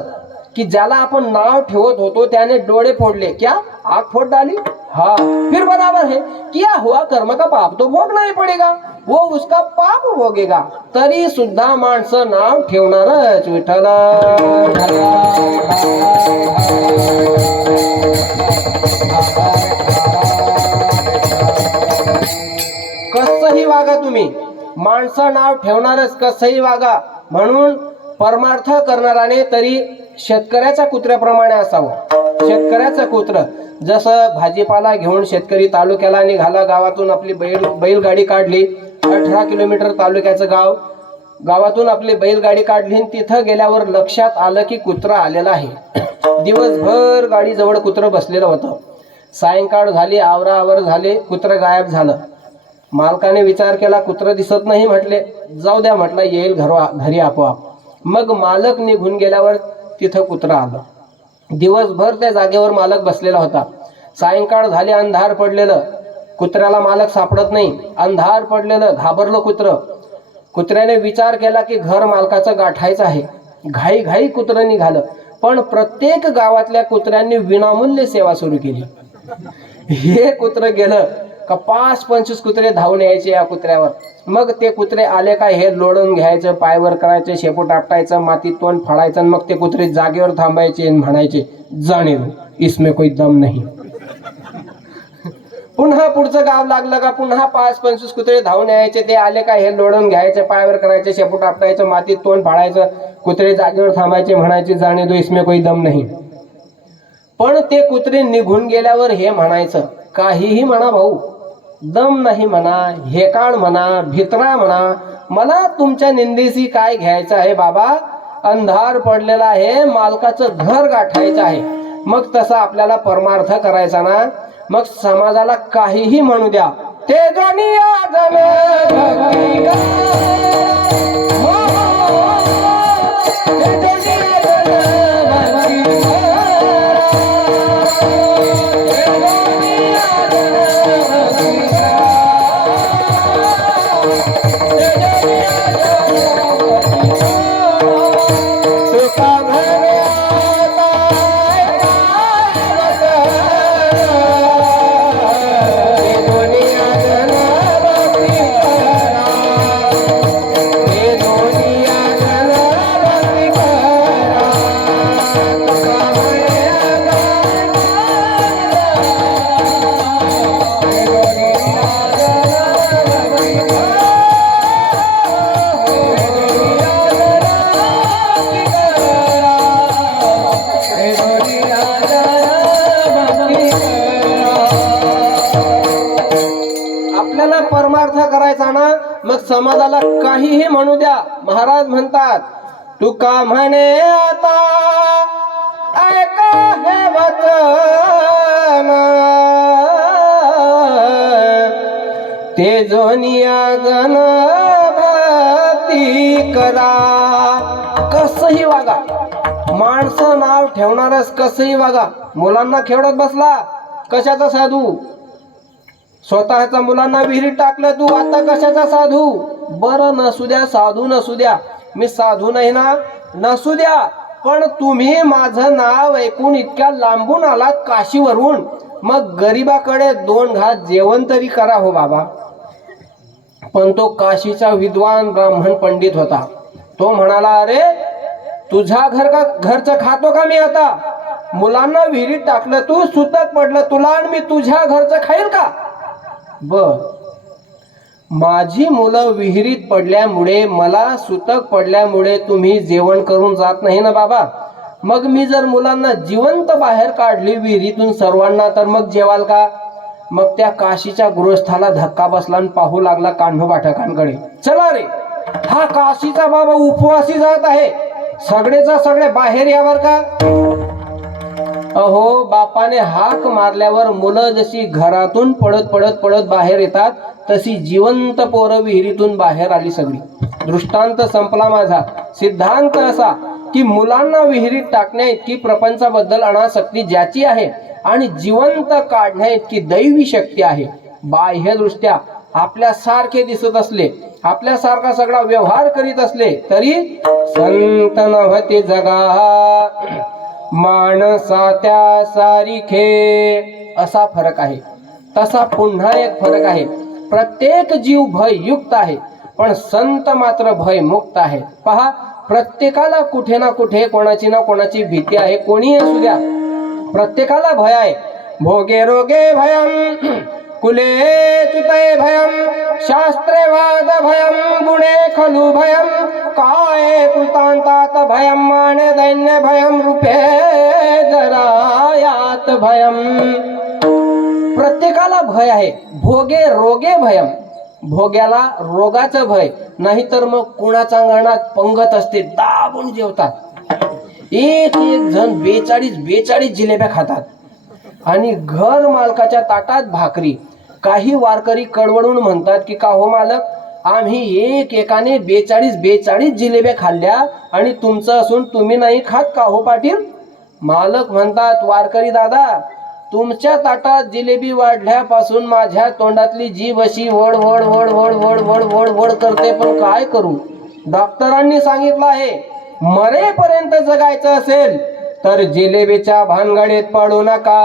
कि ज्याला आपण नाव ठेवत होतो त्याने डोळे फोडले. क्या आंख फोड़ डाली? हाँ, फिर बराबर है, किया हुआ कर्म का पाप तो भोगना ही पड़ेगा, वो उसका पाप भोगेगा. तरी सुद्धा माणसं नाव ठेवणारच. विठ्ठल कसंही वागा तुम्ही, माणसं नाव ठेवणारच, कसंही वागा. म्हणून परमार्थ करणाराने तरी शेतकऱ्याच्या कुत्र्याप्रमाणे असावं. शेतकऱ्याचं कुत्र जसं भाजीपाला घेऊन शेतकरी तालुक्याला निघाला, गावातून आपली बैलगाडी काढली, 18 किलोमीटर तालुक्याचं गाव, गावातून आपली बैलगाडी काढली. तिथं गेल्यावर लक्षात आलं की कुत्रा आलेला आहे. दिवसभर गाडी जवळ कुत्रं बसलेलं होतं. सायंकाळ झाली, आवराआवर झाले, कुत्रं गायब झालं. मालकाने विचार केला, कुत्रं दिसत नाही. म्हटले जाऊ द्या, म्हटलं येईल घरी आपोआप. मग मालक निघून गेल्यावर तिथं कुत्रं आलं. दिवसभर त्या जागेवर मालक बसलेला होता. सायंकाळ झाली, अंधार पडलेलं, कुत्र्याला मालक सापडत नाही. अंधार पडलेलं, घाबरलं कुत्रं. कुत्र्याने विचार केला की घर मालकाचं गाठायचं आहे. घाई घाई कुत्रं निघालं, पण प्रत्येक गावातल्या कुत्र्यांनी विनामूल्य सेवा सुरू केली. हे कुत्रं गेलं का 5-25 कुत्रे धावून यायचे या कुत्र्यावर. मग ते कुत्रे आले का हे लोळून घ्यायचं, पायवर करायचं, शेपूट आपटायचं, मातीत तोंड फाडायचं. मग ते कुत्रे जागेवर थांबायचे आणि म्हणायचे, जाणे दो, इसमें कोई दम नहीं. पुन्हा पुढचं गाव लागलं का पुन्हा 5-25 कुत्रे धावून यायचे. ते आले का हे लोळून घ्यायचे, पायवर करायचे, शेपूट आपटायचं, मातीत तोंड फाडायचं. कुत्रे जागेवर थांबायचे, म्हणायचे, जाणे दो, इसमें कोई दम नहीं. पण ते कुत्रे निघून गेल्यावर हे म्हणायचं, काहीही म्हणा भाऊ, दम नाही म्हणा, हेकाळ म्हणा, भित्रा म्हणा, मला तुमच्या निंदेशी काय घ्यायचं आहे बाबा. अंधार पडलेला आहे, मालकाचं घर गाठायचं आहे. मग तसा आपल्याला परमार्थ करायचा ना. मग समाजाला काहीही म्हणू द्या, ते जनिया जन भक्ती गा, ते जनिया जन भक्ती गा. समाजाला काहीही म्हणू द्या, महाराज म्हणतात तुका म्हणे आता ऐका हे वचन, ते जोनिया जन भक्ती करा. कसंही वागा, माणसं नाव ठेवणारच कसंही वागा. मुलांना खेळत बसला, कशाचा साधू? स्वतःच्या मुलांना विहिरीत टाकलं तू, आता कशाचा साधू? बरं नसू द्या, साधू नसू द्या, मी साधू नाही ना, नसू द्या, पण तुम्ही माझं नाव ऐकून इतक्या लांबून आलात काशीवरून, मग गरीबाकडे 2 घास जेवण तरी करा हो बाबा. पण तो काशीचा विद्वान ब्राह्मण पंडित होता. तो म्हणाला, अरे तुझ्या घरचं खातो का मी आता? मुलांना विहिरीत टाकलं तू, सुतक पडलं तुला, आणि मी तुझ्या घरचं खाईल का? बर, माझी मुलं विहिरीत पडल्यामुळे, मला सुतक पडल्यामुळे तुम्ही जेवण करून जात नाही ना बाबा. मग मी जर मुलांना जिवंत बाहेर काढली विहिरीतून सर्वांना, तर मग जेवाल का? मग त्या काशीच्या गृहस्थाला धक्का बसला आणि पाहू लागला कान्होबाठकांकडे. चला रे, हा काशीचा बाबा उपवासी जात आहे, सगळेचा सगळे बाहेर यावर का? अहो, बापाने हाक मारल्यावर मुलं जशी घरातून पडत बाहेर येतात, तशी जिवंत पोरं विहिरीतून बाहेर आली सगळी. दृष्टांत संपला माझा. सिद्धांत असा की मुलांना विहिरीत टाकण्या इतकी प्रपंचाबद्दल अनासक्ती ज्याची आहे आणि जिवंत काढण्या इतकी दैवी शक्ती आहे, बाह्यदृष्ट्या आपल्यासारखे दिसत असले, आपल्यासारखा सगळा व्यवहार करीत असले तरी संत नव्हते जगा, माणसा त्या सारिखे, असा फरक आहे. तसा पुन्हा एक फरक आहे. प्रत्येक जीव भययुक्त आहे, पण संत मात्र भयमुक्त आहे. पहा, प्रत्येकाला कुठे ना कुठे कोणाची ना कोणाची भीती आहे. कोणी असू द्या, प्रत्येकाला भय आहे. भोगे रोगे भयम, कुले च्युते भयम, शास्त्रे वाद भयम, गुणे खलु भयम, काय कृतांतात भयम, माने दैन्य भयम, रूपे जरायात भयम. प्रत्येकाला भय आहे. भोगे रोगे भयम, भोग्याला रोगाचं भय, नाहीतर मग कुणाच्या अंगणात पंगत असते, दाबून जेवतात. एक जण 42 जिलेब्या खातात आणि घर मालकाच्या ताटात भाकरी. काही वारकरी कडवडून म्हणतात की का हो मालक, आम्ही एकाने 42 जिलेब्या खाल्ल्या आणि तुमचं असून तुम्ही नाही खात का हो पाटील? मालक म्हणतात, वारकरी दादा, तुमच्या ताटात जिलेबी वाढल्यापासून माझ्या तोंडातली जीभ अशी वड वड वड वड वड वड वड वड करते, पण काय करू? डॉक्टरांनी सांगितलं आहे, मरेपर्यंत जगायचं असेल तर जिलेबीच्या भानगडीत पडू नका.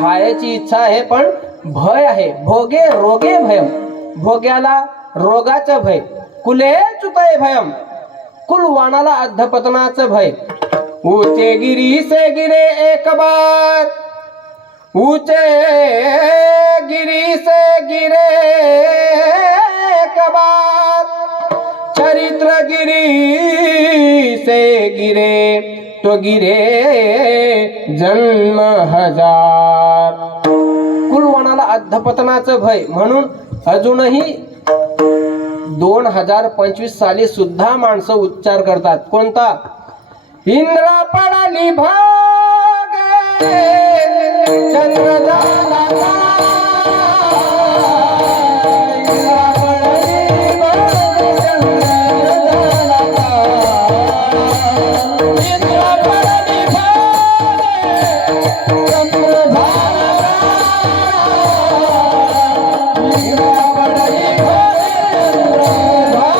खायची इच्छा आहे पण भय आहे. भोगे रोगे भयम, भोग्याला रोगाचं भय. कुले च्युते भयम, कुलवाणाला अधपतनाचं भय. ऊंचे गिरी से गिरे एक बार, ऊंचे गिरी से गिरे एक बार, चरित्र गिरी से गिरे तो गिरे जन्म हजार. कुलवणाला अधपतनाचं भय. म्हणून अजूनही 2025 साली सुद्धा माणसं उच्चार करतात. कोणता? इंद्र पडली भागे, चंद्र झाला काळा, इंद्र पडली भागे, चंद्र झाला काळा, इंद्र पडली भागे, चंद्र झाला काळा, इंद्र पडली भागे, चंद्र झाला.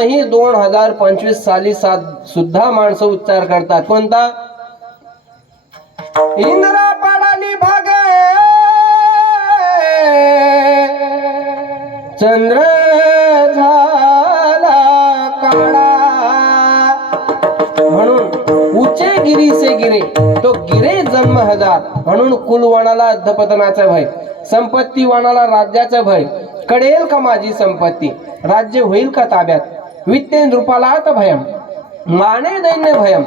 अजूनही 2025 साली सुद्धा माणसं उच्चार करतात. कोणता? इंद्रा पडाली भागे चंद्र झाला काळा. म्हणून उचे गिरी से गिरे तो गिरे जन्म हजार. म्हणून कुलवाणाला अधपतनाचा भय, संपत्तीवाणाला राज्याचा भय. कडेल का माझी संपत्ती, राज्य होईल का ताब्यात. वित्तेन रूपालात भयम, माने दैन्य भयम.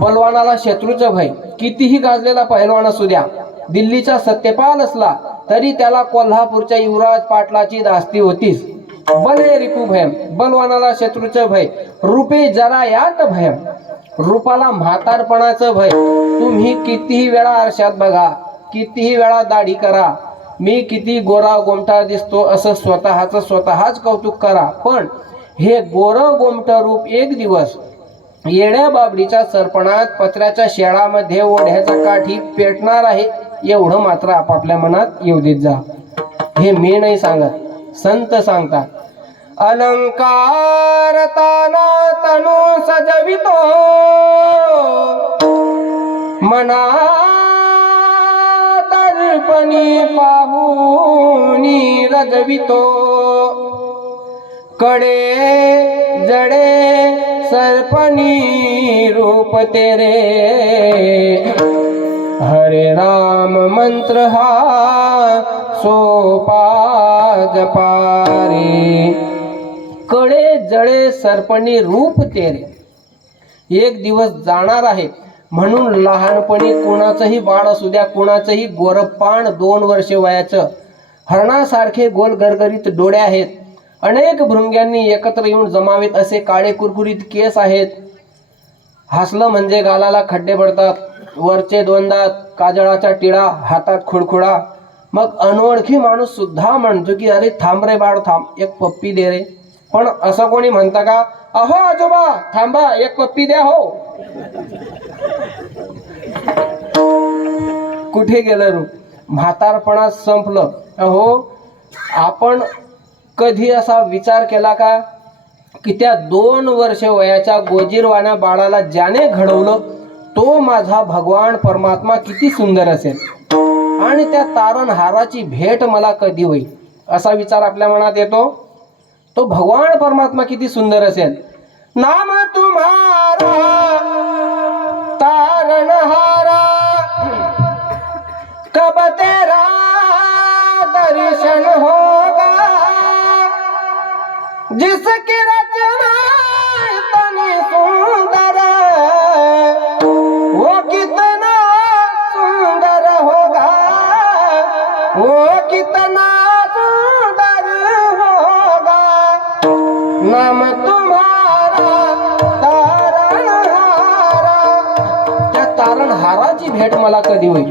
बलवानाला शत्रूचं भय, कितीही गाजलेला पहिलवान असू द्या, दिल्लीचा सत्यपाल असला तरी त्याला कोल्हापूरच्या युवराज पाटलाची दास्ती होतीच. बले रिपू भयम, बलवानाला शत्रूचं भय. रूपे जरा यात भयम, रूपाला म्हातारपणाचं भय. तुम्ही कितीही वेळा आरशात बघा, कितीही वेळा दाढी करा, मी किती गोरा गोमटा दिसतो असं स्वतःच कौतुक करा, पण हे गोरं गोमट रूप एक दिवस येड्या बाबडीच्या सरपणात पत्र्याच्या शेळामध्ये ओढ्याचा काठी पेटणार आहे एवढं मात्र आपापल्या मनात येऊ देत जा. हे मी नाही सांगत, संत सांगतात. अलंकार ताना तनु सजवितो मना दर्पणी पाहुनी रजवितो. कडे जडे सरपणी रूप तेरे, हरे राम मंत्र हा सोपा जपारे. कडे जडे सरपणी रूप तेरे. एक दिवस जाणार आहे म्हणून लहानपणी कुणाचंही बाळ असू द्या, कुणाचंही गोरपान 2 वर्षे वयाचं, हरणासारखे गोल गरगरीत डोळे आहेत, अनेक भृंग्यांनी एकत्र येऊन जमावेत असे काळे कुरकुरीत केस आहेत. हसलं म्हणजे गालाला खड्डे पडतात, वरचे 2 दात, काजळाचा टिळा, हातात खुडखुडा. मग अनोळखी माणूस सुद्धा म्हणतो की अरे थांब रे बाळ थांब, एक पप्पी दे रे. पण असं कोणी म्हणतं का, अहो आजोबा थांबा एक पप्पी द्या हो. कुठे गेलं रूप, म्हातारपणात संपलं. अहो आपण कधी असा विचार केला का की त्या 2 वर्ष वयाच्या गोजीरवाण्या बाळाला ज्याने घडवलं तो माझा भगवान परमात्मा किती सुंदर असेल, आणि त्या तारणहाराची भेट मला कधी होईल असा विचार आपल्या मनात येतो. तो भगवान परमात्मा किती सुंदर असेल. नाम तुम्हारा तारणहारा कब तेरा दर्शन होगा. जिसकी रचना इतनी सुंदर वो कितना सुंदर होगा, वो कितना सुंदर होगा. नाम तुम्हारा तारणहारा. त्या तारणहाराची भेट मला कधी होईल.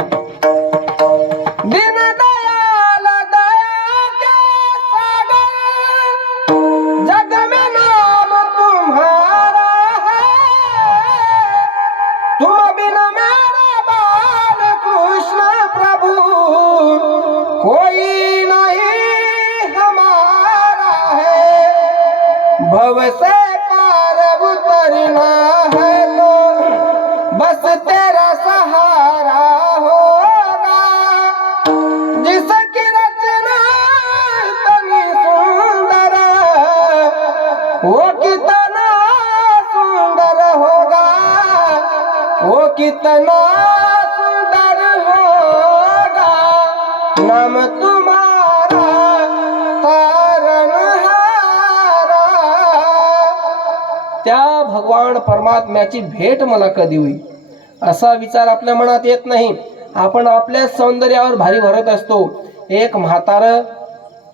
भव से पार उतरना है तो बस तेरा सहारा होगा. जिसकी रचना इतनी सुंदर वो कितना सुंदर होगा, वो कितना सुंदर होगा. नाम तुम्हारा तारणहारा. त्या भगवान परमात्म्याची भेट मला कधी होईल असा विचार आपल्या मनात येत नाही. आपण आपल्या सौंदर्यावर भारी भरत असतो. एक म्हातारं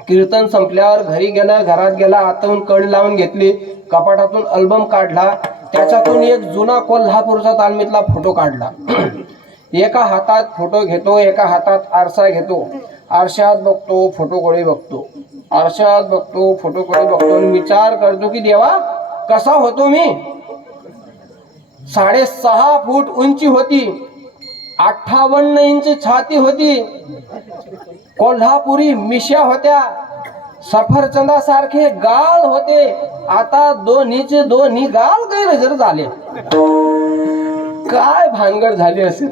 कीर्तन संपल्यावर घरी गेलं, घरात गेला, आतून कडी लावून घेतली, कपाटातून अल्बम काढला, त्याच्यातून एक जुना कोल्हापूरचा तालमीतला फोटो काढला. एका हातात फोटो घेतो, एका हातात आरसा घेतो. आरशात बघतो, फोटोकडे बघतो, आरशात बघतो, फोटोकडे बघतो, विचार करतो की देवा कसा होतो मी. 6.5 फूट उंची होती, 58 इंच छाती होती, कोल्हापुरी मिश्या होत्या, सफरचंदासारखे गाल होते, आता दोन्हीचे दोन्ही गाल गैरहजर झाले. काय भानगड झाली असेल.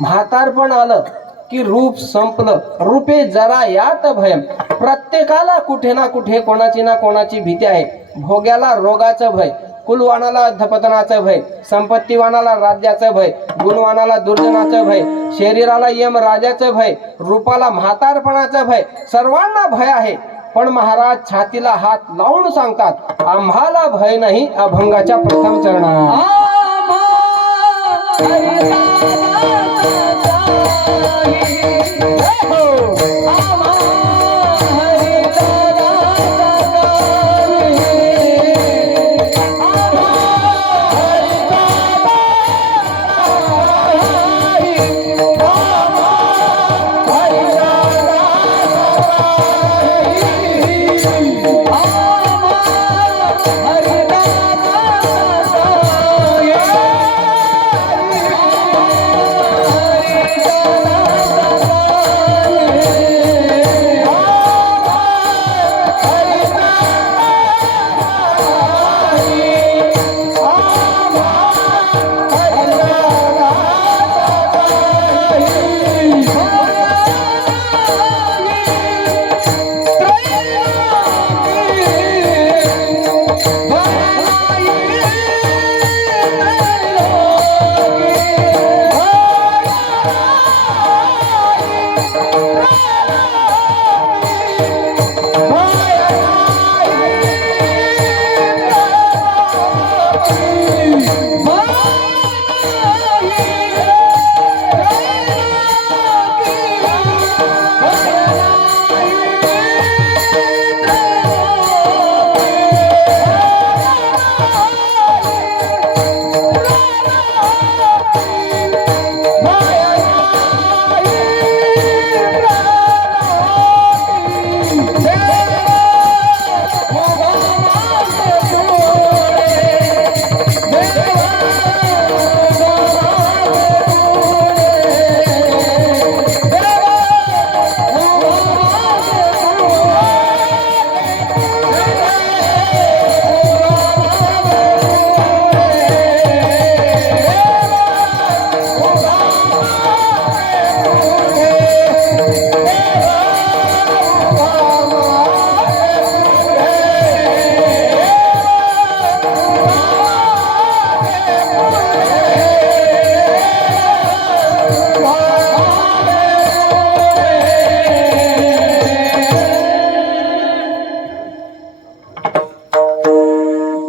म्हातारपण आलं की रूप संपलं. रूपे जरा यात भय. प्रत्येकाला कुठे ना कुठे कोणाची ना कोणाची भीती आहे. भोग्याला रोगाचं भय, कुलवानाला अधपतनाचं भय, संपत्तीवानाला राज्याचं भय, गुणवानाला दुर्जनाचं भय, शरीराला यम राजाचं भय, रूपाला म्हातारपणाचं भय. सर्वांना भय आहे, पण महाराज छातीला हात लावून सांगतात, आम्हाला भय नाही अभंगाच्या प्रथम चरणात.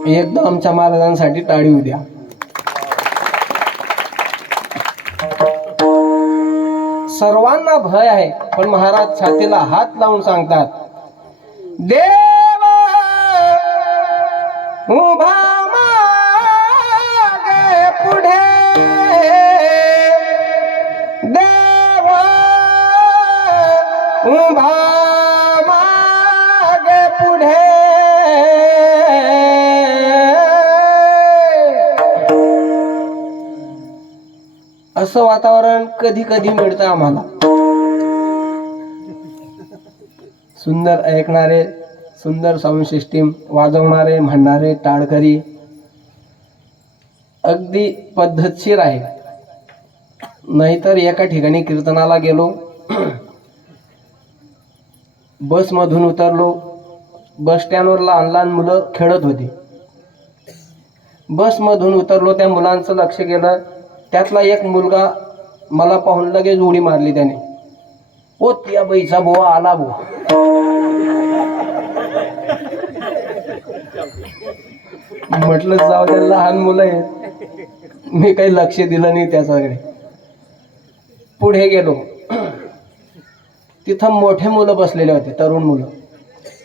एकदा आमच्या महाराजांसाठी टाळी उद्या. सर्वांना भय आहे, पण महाराज छातीला हात लावून सांगतात, देव उभा मागे पुढे, देव उभा मागे पुढे. असं वातावरण कधी कधी मिळतं आम्हाला. सुंदर ऐकणारे, सुंदर साऊंड सिस्टीम वाजवणारे, म्हणणारे टाळकरी अगदी पद्धतशीर आहे. नाहीतर एका ठिकाणी कीर्तनाला गेलो, बसमधून उतरलो, बस स्टँडवर लहान लहान मुलं खेळत होती. बसमधून उतरलो, त्या मुलांचं लक्ष गेलं. त्यातला एक मुलगा मला पाहून लगेच उडी मारली त्याने. ओ त्या बाईचा बुवा आला बुवा. म्हटलं जाऊ द्या, लहान मुलं आहेत. मी काही लक्ष दिलं नाही त्याच्याकडे. पुढे गेलो, तिथं मोठे मुलं बसलेले होते, तरुण मुलं.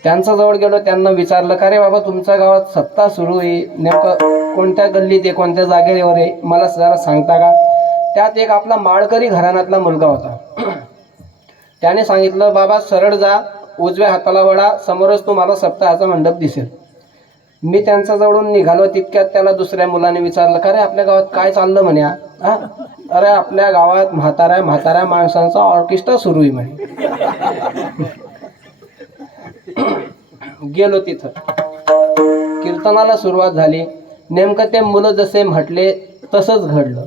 त्यांच्या जवळ गेलो, त्यांना विचारलं, का रे बाबा तुमच्या गावात सप्ताह सुरू आहे, नेमकं कोणत्या गल्लीत आहे, कोणत्या जागेवर आहे, मला जरा सांगता का? त्यात एक आपला माळकरी घराण्यातला मुलगा होता. त्याने सांगितलं, बाबा सरळ जा, उजव्या हाताला वळा, समोरच तुम्हाला सप्ताहाचा मंडप दिसेल. मी त्यांच्या जवळून निघालो, तितक्यात त्याला दुसऱ्या मुलाने विचारलं, का रे आपल्या गावात काय चाललं म्हणे? हा, अरे आपल्या गावात म्हाताऱ्या माणसांचा ऑर्केस्ट्रा सुरू आहे म्हणे. गेलो तिथं. कीर्तनाला सुरुवात झाली. नेमकं ते मुलं जसे म्हटले तसंच घडलं.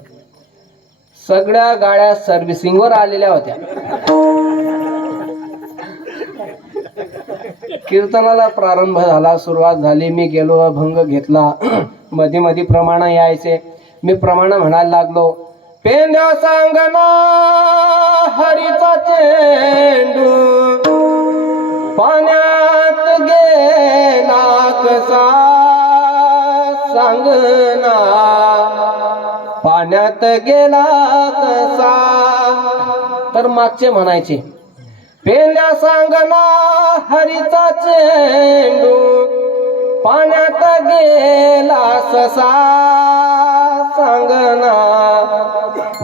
सगळ्या गाड्या सर्व्हिसिंगवर आलेल्या होत्या. कीर्तनाला प्रारंभ झाला, सुरुवात झाली. मी गेलो, अभंग घेतला. मध्ये मध्ये प्रमाण यायचे. मी प्रमाण म्हणायला लागलो. पेंड्या सांगना हरीचा चेंडू, पाण्यात गेला कसा सांगना, पाण्यात गेला कसा. तर मागचे म्हणायचे, पेंड्या सांगना हरीचा चेंडू, पाण्यात गेला ससा सांगना,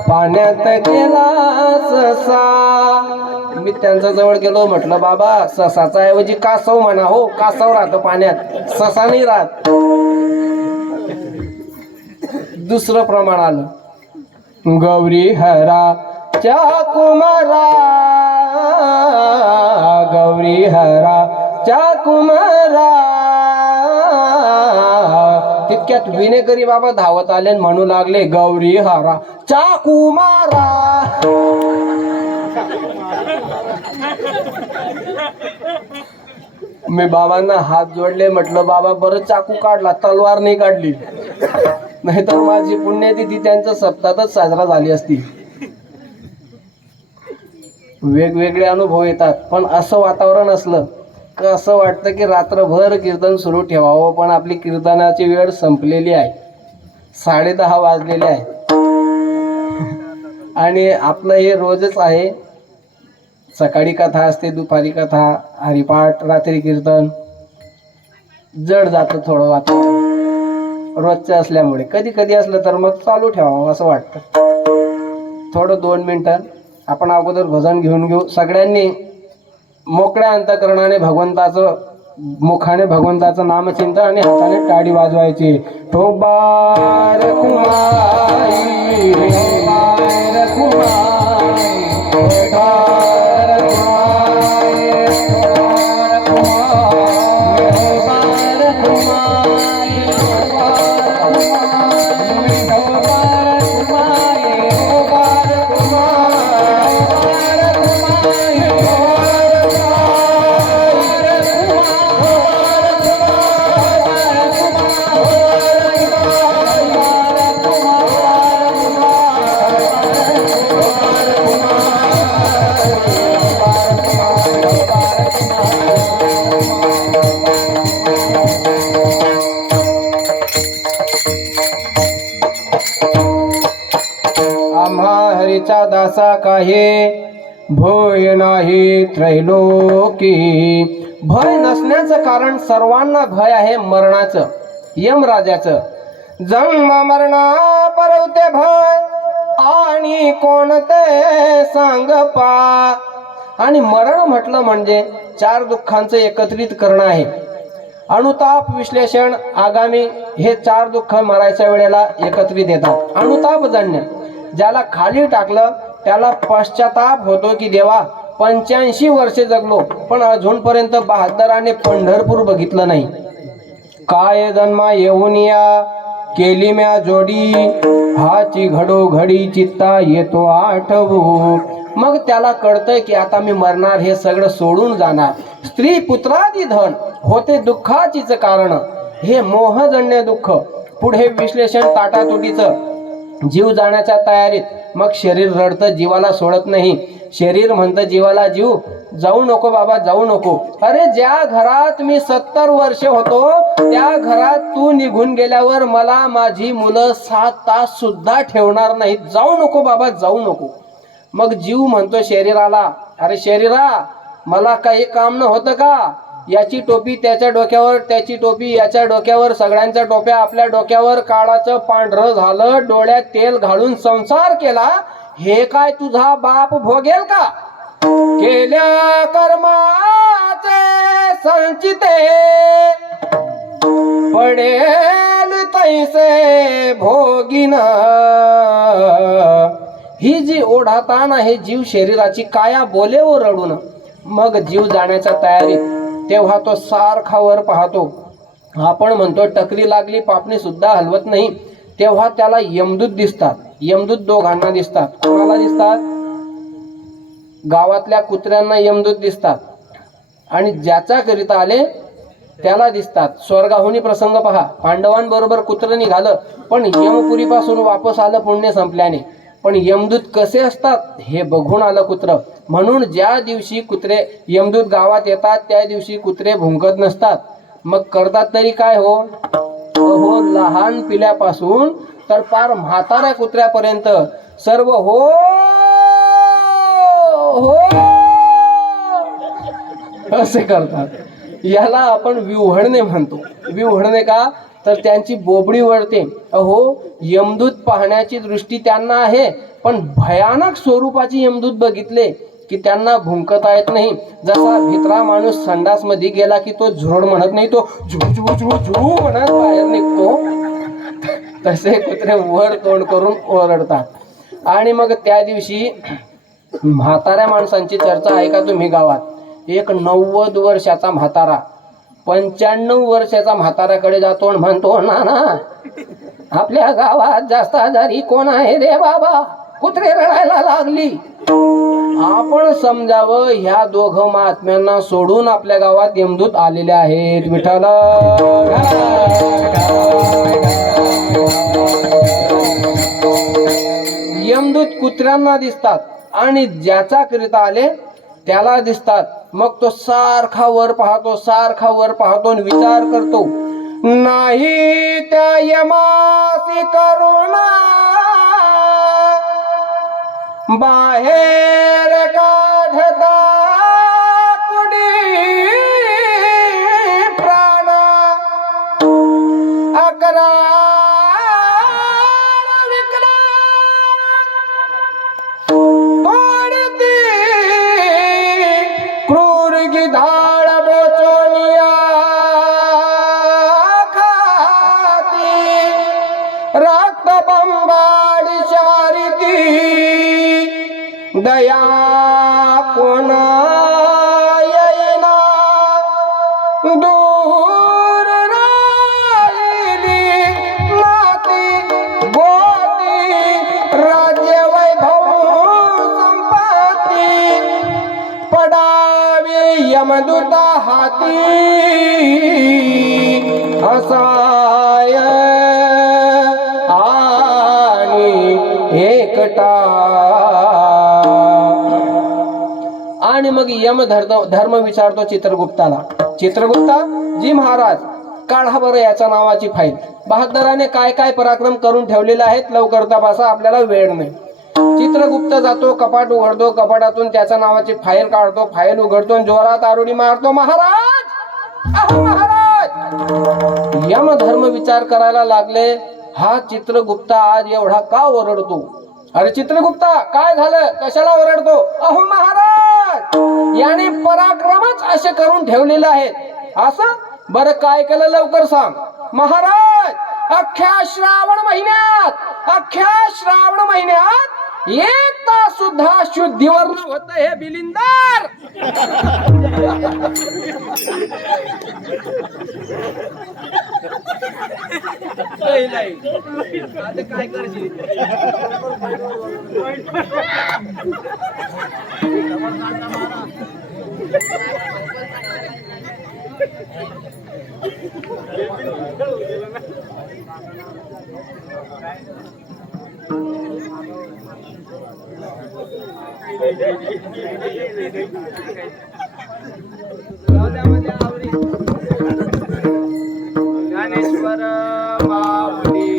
पाण्यात गेला ससा. मी त्यांच्या जवळ गेलो. म्हटलं, बाबा ससाचा ऐवजी कासव म्हणा. हो, कासव राहतो पाण्यात, ससा नाही राहत. दुसरं प्रमाण आलं. गौरी हराच्या कुमारा, गौरी हराच्या कुमारा. तितक्यात विनेकरी बाबा धावत आले आणि म्हणू लागले, गौरी हराच्या कुमारा. मी बाबांना हात जोडले. म्हटलं, बाबा बरं चाकू काढला, तलवार नाही काढली, नाहीतर माझी पुण्यतिथी त्यांच्या सप्ताहातच साजरा झाली असती. वेगवेगळे अनुभव येतात. पण असं वातावरण असलं की असं वाटतं की रात्रभर कीर्तन सुरू ठेवावं. पण आपली कीर्तनाची वेळ संपलेली आहे. 10:30 वाजलेले आहे. आणि आपलं हे रोजच आहे. सकाळी कथा असते, दुपारी कथा, हरिपाठ, रात्री कीर्तन. जड जातं थोडं वातावरण रोजचं असल्यामुळे. कधी कधी असलं तर मग चालू ठेवावं असं वाटतं. थोडं 2 मिनिटं आपण अगोदर भजन घेऊन घेऊ. सगळ्यांनी मोकळ्या अंतकरणाने भगवंताचं, मुखाने भगवंताचं नामचिंतन आणि हाताने टाळी वाजवायची. ठोबार कुमाई, ठोबार कुमाई, ठोबार कुमाई, ठोबार कुमाई, ठोबार कुमाई, ठोबार कुमाई, ठोबार कुमाई, ठोबार हरीचा दासा काहे भय नाही त्रैलोकी. भय नसण्याचं कारण सर्वांना भय आहे मरणाचं, यमराजाचं. जन्म मरणा परवते भय आणि कोणते सांग पा. आणि मरण म्हटलं म्हणजे 4 दुःखांचं एकत्रित करणं आहे. अनुताप, विश्लेषण, आगामी हे 4 दुःख मरायच्या वेळेला एकत्रित येतात. अनुताप जन्य, ज्याला खाली टाकलं त्याला पश्चाताप होतो की देवा 85 वर्षे जगलो पण अजूनपर्यंत बहादराने पंढरपूर बघितलं नाही. काय जन्मा येऊन या केली म्या जोडी, हाची घडोघडी चित्ता येतो आठवू. मग त्याला कळतंय की आता मी मरणार, हे सगळं सोडून जाणार. स्त्री पुत्रादी धन होते दुःखाचीच कारण, हे मोहजन्य दुःख. पुढे विश्लेषण ताटातुटीचं, जीव जाण्याच्या तयारीत. मग शरीर रडतं, जीवाला सोडत नाही. शरीर म्हणतं जीवाला, जीव जाऊ नको बाबा, जाऊ नको. अरे ज्या घरात मी 70 वर्ष होतो त्या घरात तू निघून गेल्यावर मला माझी मुलं 7 तास सुद्धा ठेवणार नाहीत. जाऊ नको बाबा, जाऊ नको. मग जीव म्हणतो शरीराला, अरे शरीरा मला काही काम न होतं का? याची टोपी त्याच्या डोक्यावर, त्याची टोपी याच्या डोक्यावर, सगळ्यांच्या टोप्या आपल्या डोक्यावर. काळाचं पांढरं झालं, डोळ्यात तेल घालून संसार केला. हे काय तुझा बाप भोगेल का? केल्या कर्माचे संचिते पडेल तैसे भोगीन. ही जी ओढाताण आहे जीव शरीराची, काया बोले व रडून. मग जीव जाण्याच्या तयारीत. तेव्हा तो सारखा वर पाहतो. आपण म्हणतो टकरी लागली पापणी सुद्धा हलवत नाही. तेव्हा त्याला यमदूत दिसतात. यमदूत दोघांना दिसतात. कोणाला दिसतात? गावातल्या कुत्र्यांना यमदूत दिसतात आणि ज्याच्याकरिता आले त्याला दिसतात. स्वर्गाहुनी प्रसंग पहा. पांडवांबरोबर कुत्र निघालं पण यमपुरीपासून वापस आलं पुण्य संपल्याने. पण यमदूत कसे असतात हे बघून आलं कुत्र. म्हणून ज्या दिवशी कुत्रे यमदूत गावात येतात त्या दिवशी कुत्रे भुंकत नसतात. मग करतात तरी काय हो? हो, लहान पिल्यापासून तर पार म्हाताऱ्या कुत्र्यापर्यंत सर्व हो हो असे करतात. याला आपण विव्हळणे म्हणतो. विव्हळणे का? तर त्यांची बोबडी वळते. अहो, यमदूत पाहण्याची दृष्टी त्यांना आहे पण भयानक स्वरूपाची यमदूत बघितले की त्यांना भुंकता येत नाही. जसा भित्रा माणूस संडास मध्ये गेला की तो झुरड म्हणत नाही, तो झू झू झू झू म्हणत बाहेर निघतो, तसे कुत्रे वर तोंड करून ओरडतात. आणि मग त्या दिवशी म्हाताऱ्या माणसांची चर्चा आहे का तुम्ही गावात? एक 90 वर्षाचा म्हातारा 95 वर्षाचा म्हाताऱ्याकडे जातो आणि म्हणतो, नाना आपल्या गावात जास्त आजारी कोण आहे रे बाबा? कुत्रे रडायला लागली. आपण समजावं, ह्या दोघं महात्म्यांना सोडून आपल्या गावात यमदूत आलेले आहेत. विठ्ठल यमदूत कुत्र्यांना दिसतात आणि ज्याचा करिता आले त्याला दिसतात. मग तो सारखा वर पाहतो, सारखा वर पाहतो आणि विचार करतो, नाही त्या यमासी करुणा बाहेर काढता कुडी प्राण अकरा क्रूर गिधाड बोचोनिया खाती रक्त बंबाड शारिती दया कोणा येईना दूर राहिली नाती गोती राज्य वैभव संपत्ती पडावी यमदूता हाती असाय आणि एकटा. आणि मग यम धर्म विचारतो चित्रगुप्ताला, चित्रगुप्ता जी महाराज, काढा बरं याच्या नावाची फाईल. बहादराने काय काय पराक्रम करून ठेवलेले आहेत, लवकर तपासा, आपल्याला वेळ नाही. चित्रगुप्त जातो, कपाट उघडतो, कपाटातून त्याच्या नावाची फाईल काढतो, फाईल उघडतो, जोरात आरोडी मारतो, महाराज अहो महाराज. यम धर्म विचार करायला लागले, हा चित्रगुप्ता आज एवढा का ओरडतो? अरे चित्रगुप्ता काय झालं, कशाला ओरडतो? अहो महाराज, याने पराक्रमच असे करून ठेवलेले आहेत. असं बरं काय केलं लवकर सांग. महाराज, अख्ख्या श्रावण महिन्यात एक तास सुद्धा शुद्धीवर होत हे बिलिंदार. आता काय करशील? ज्ञानेश्वर माऊली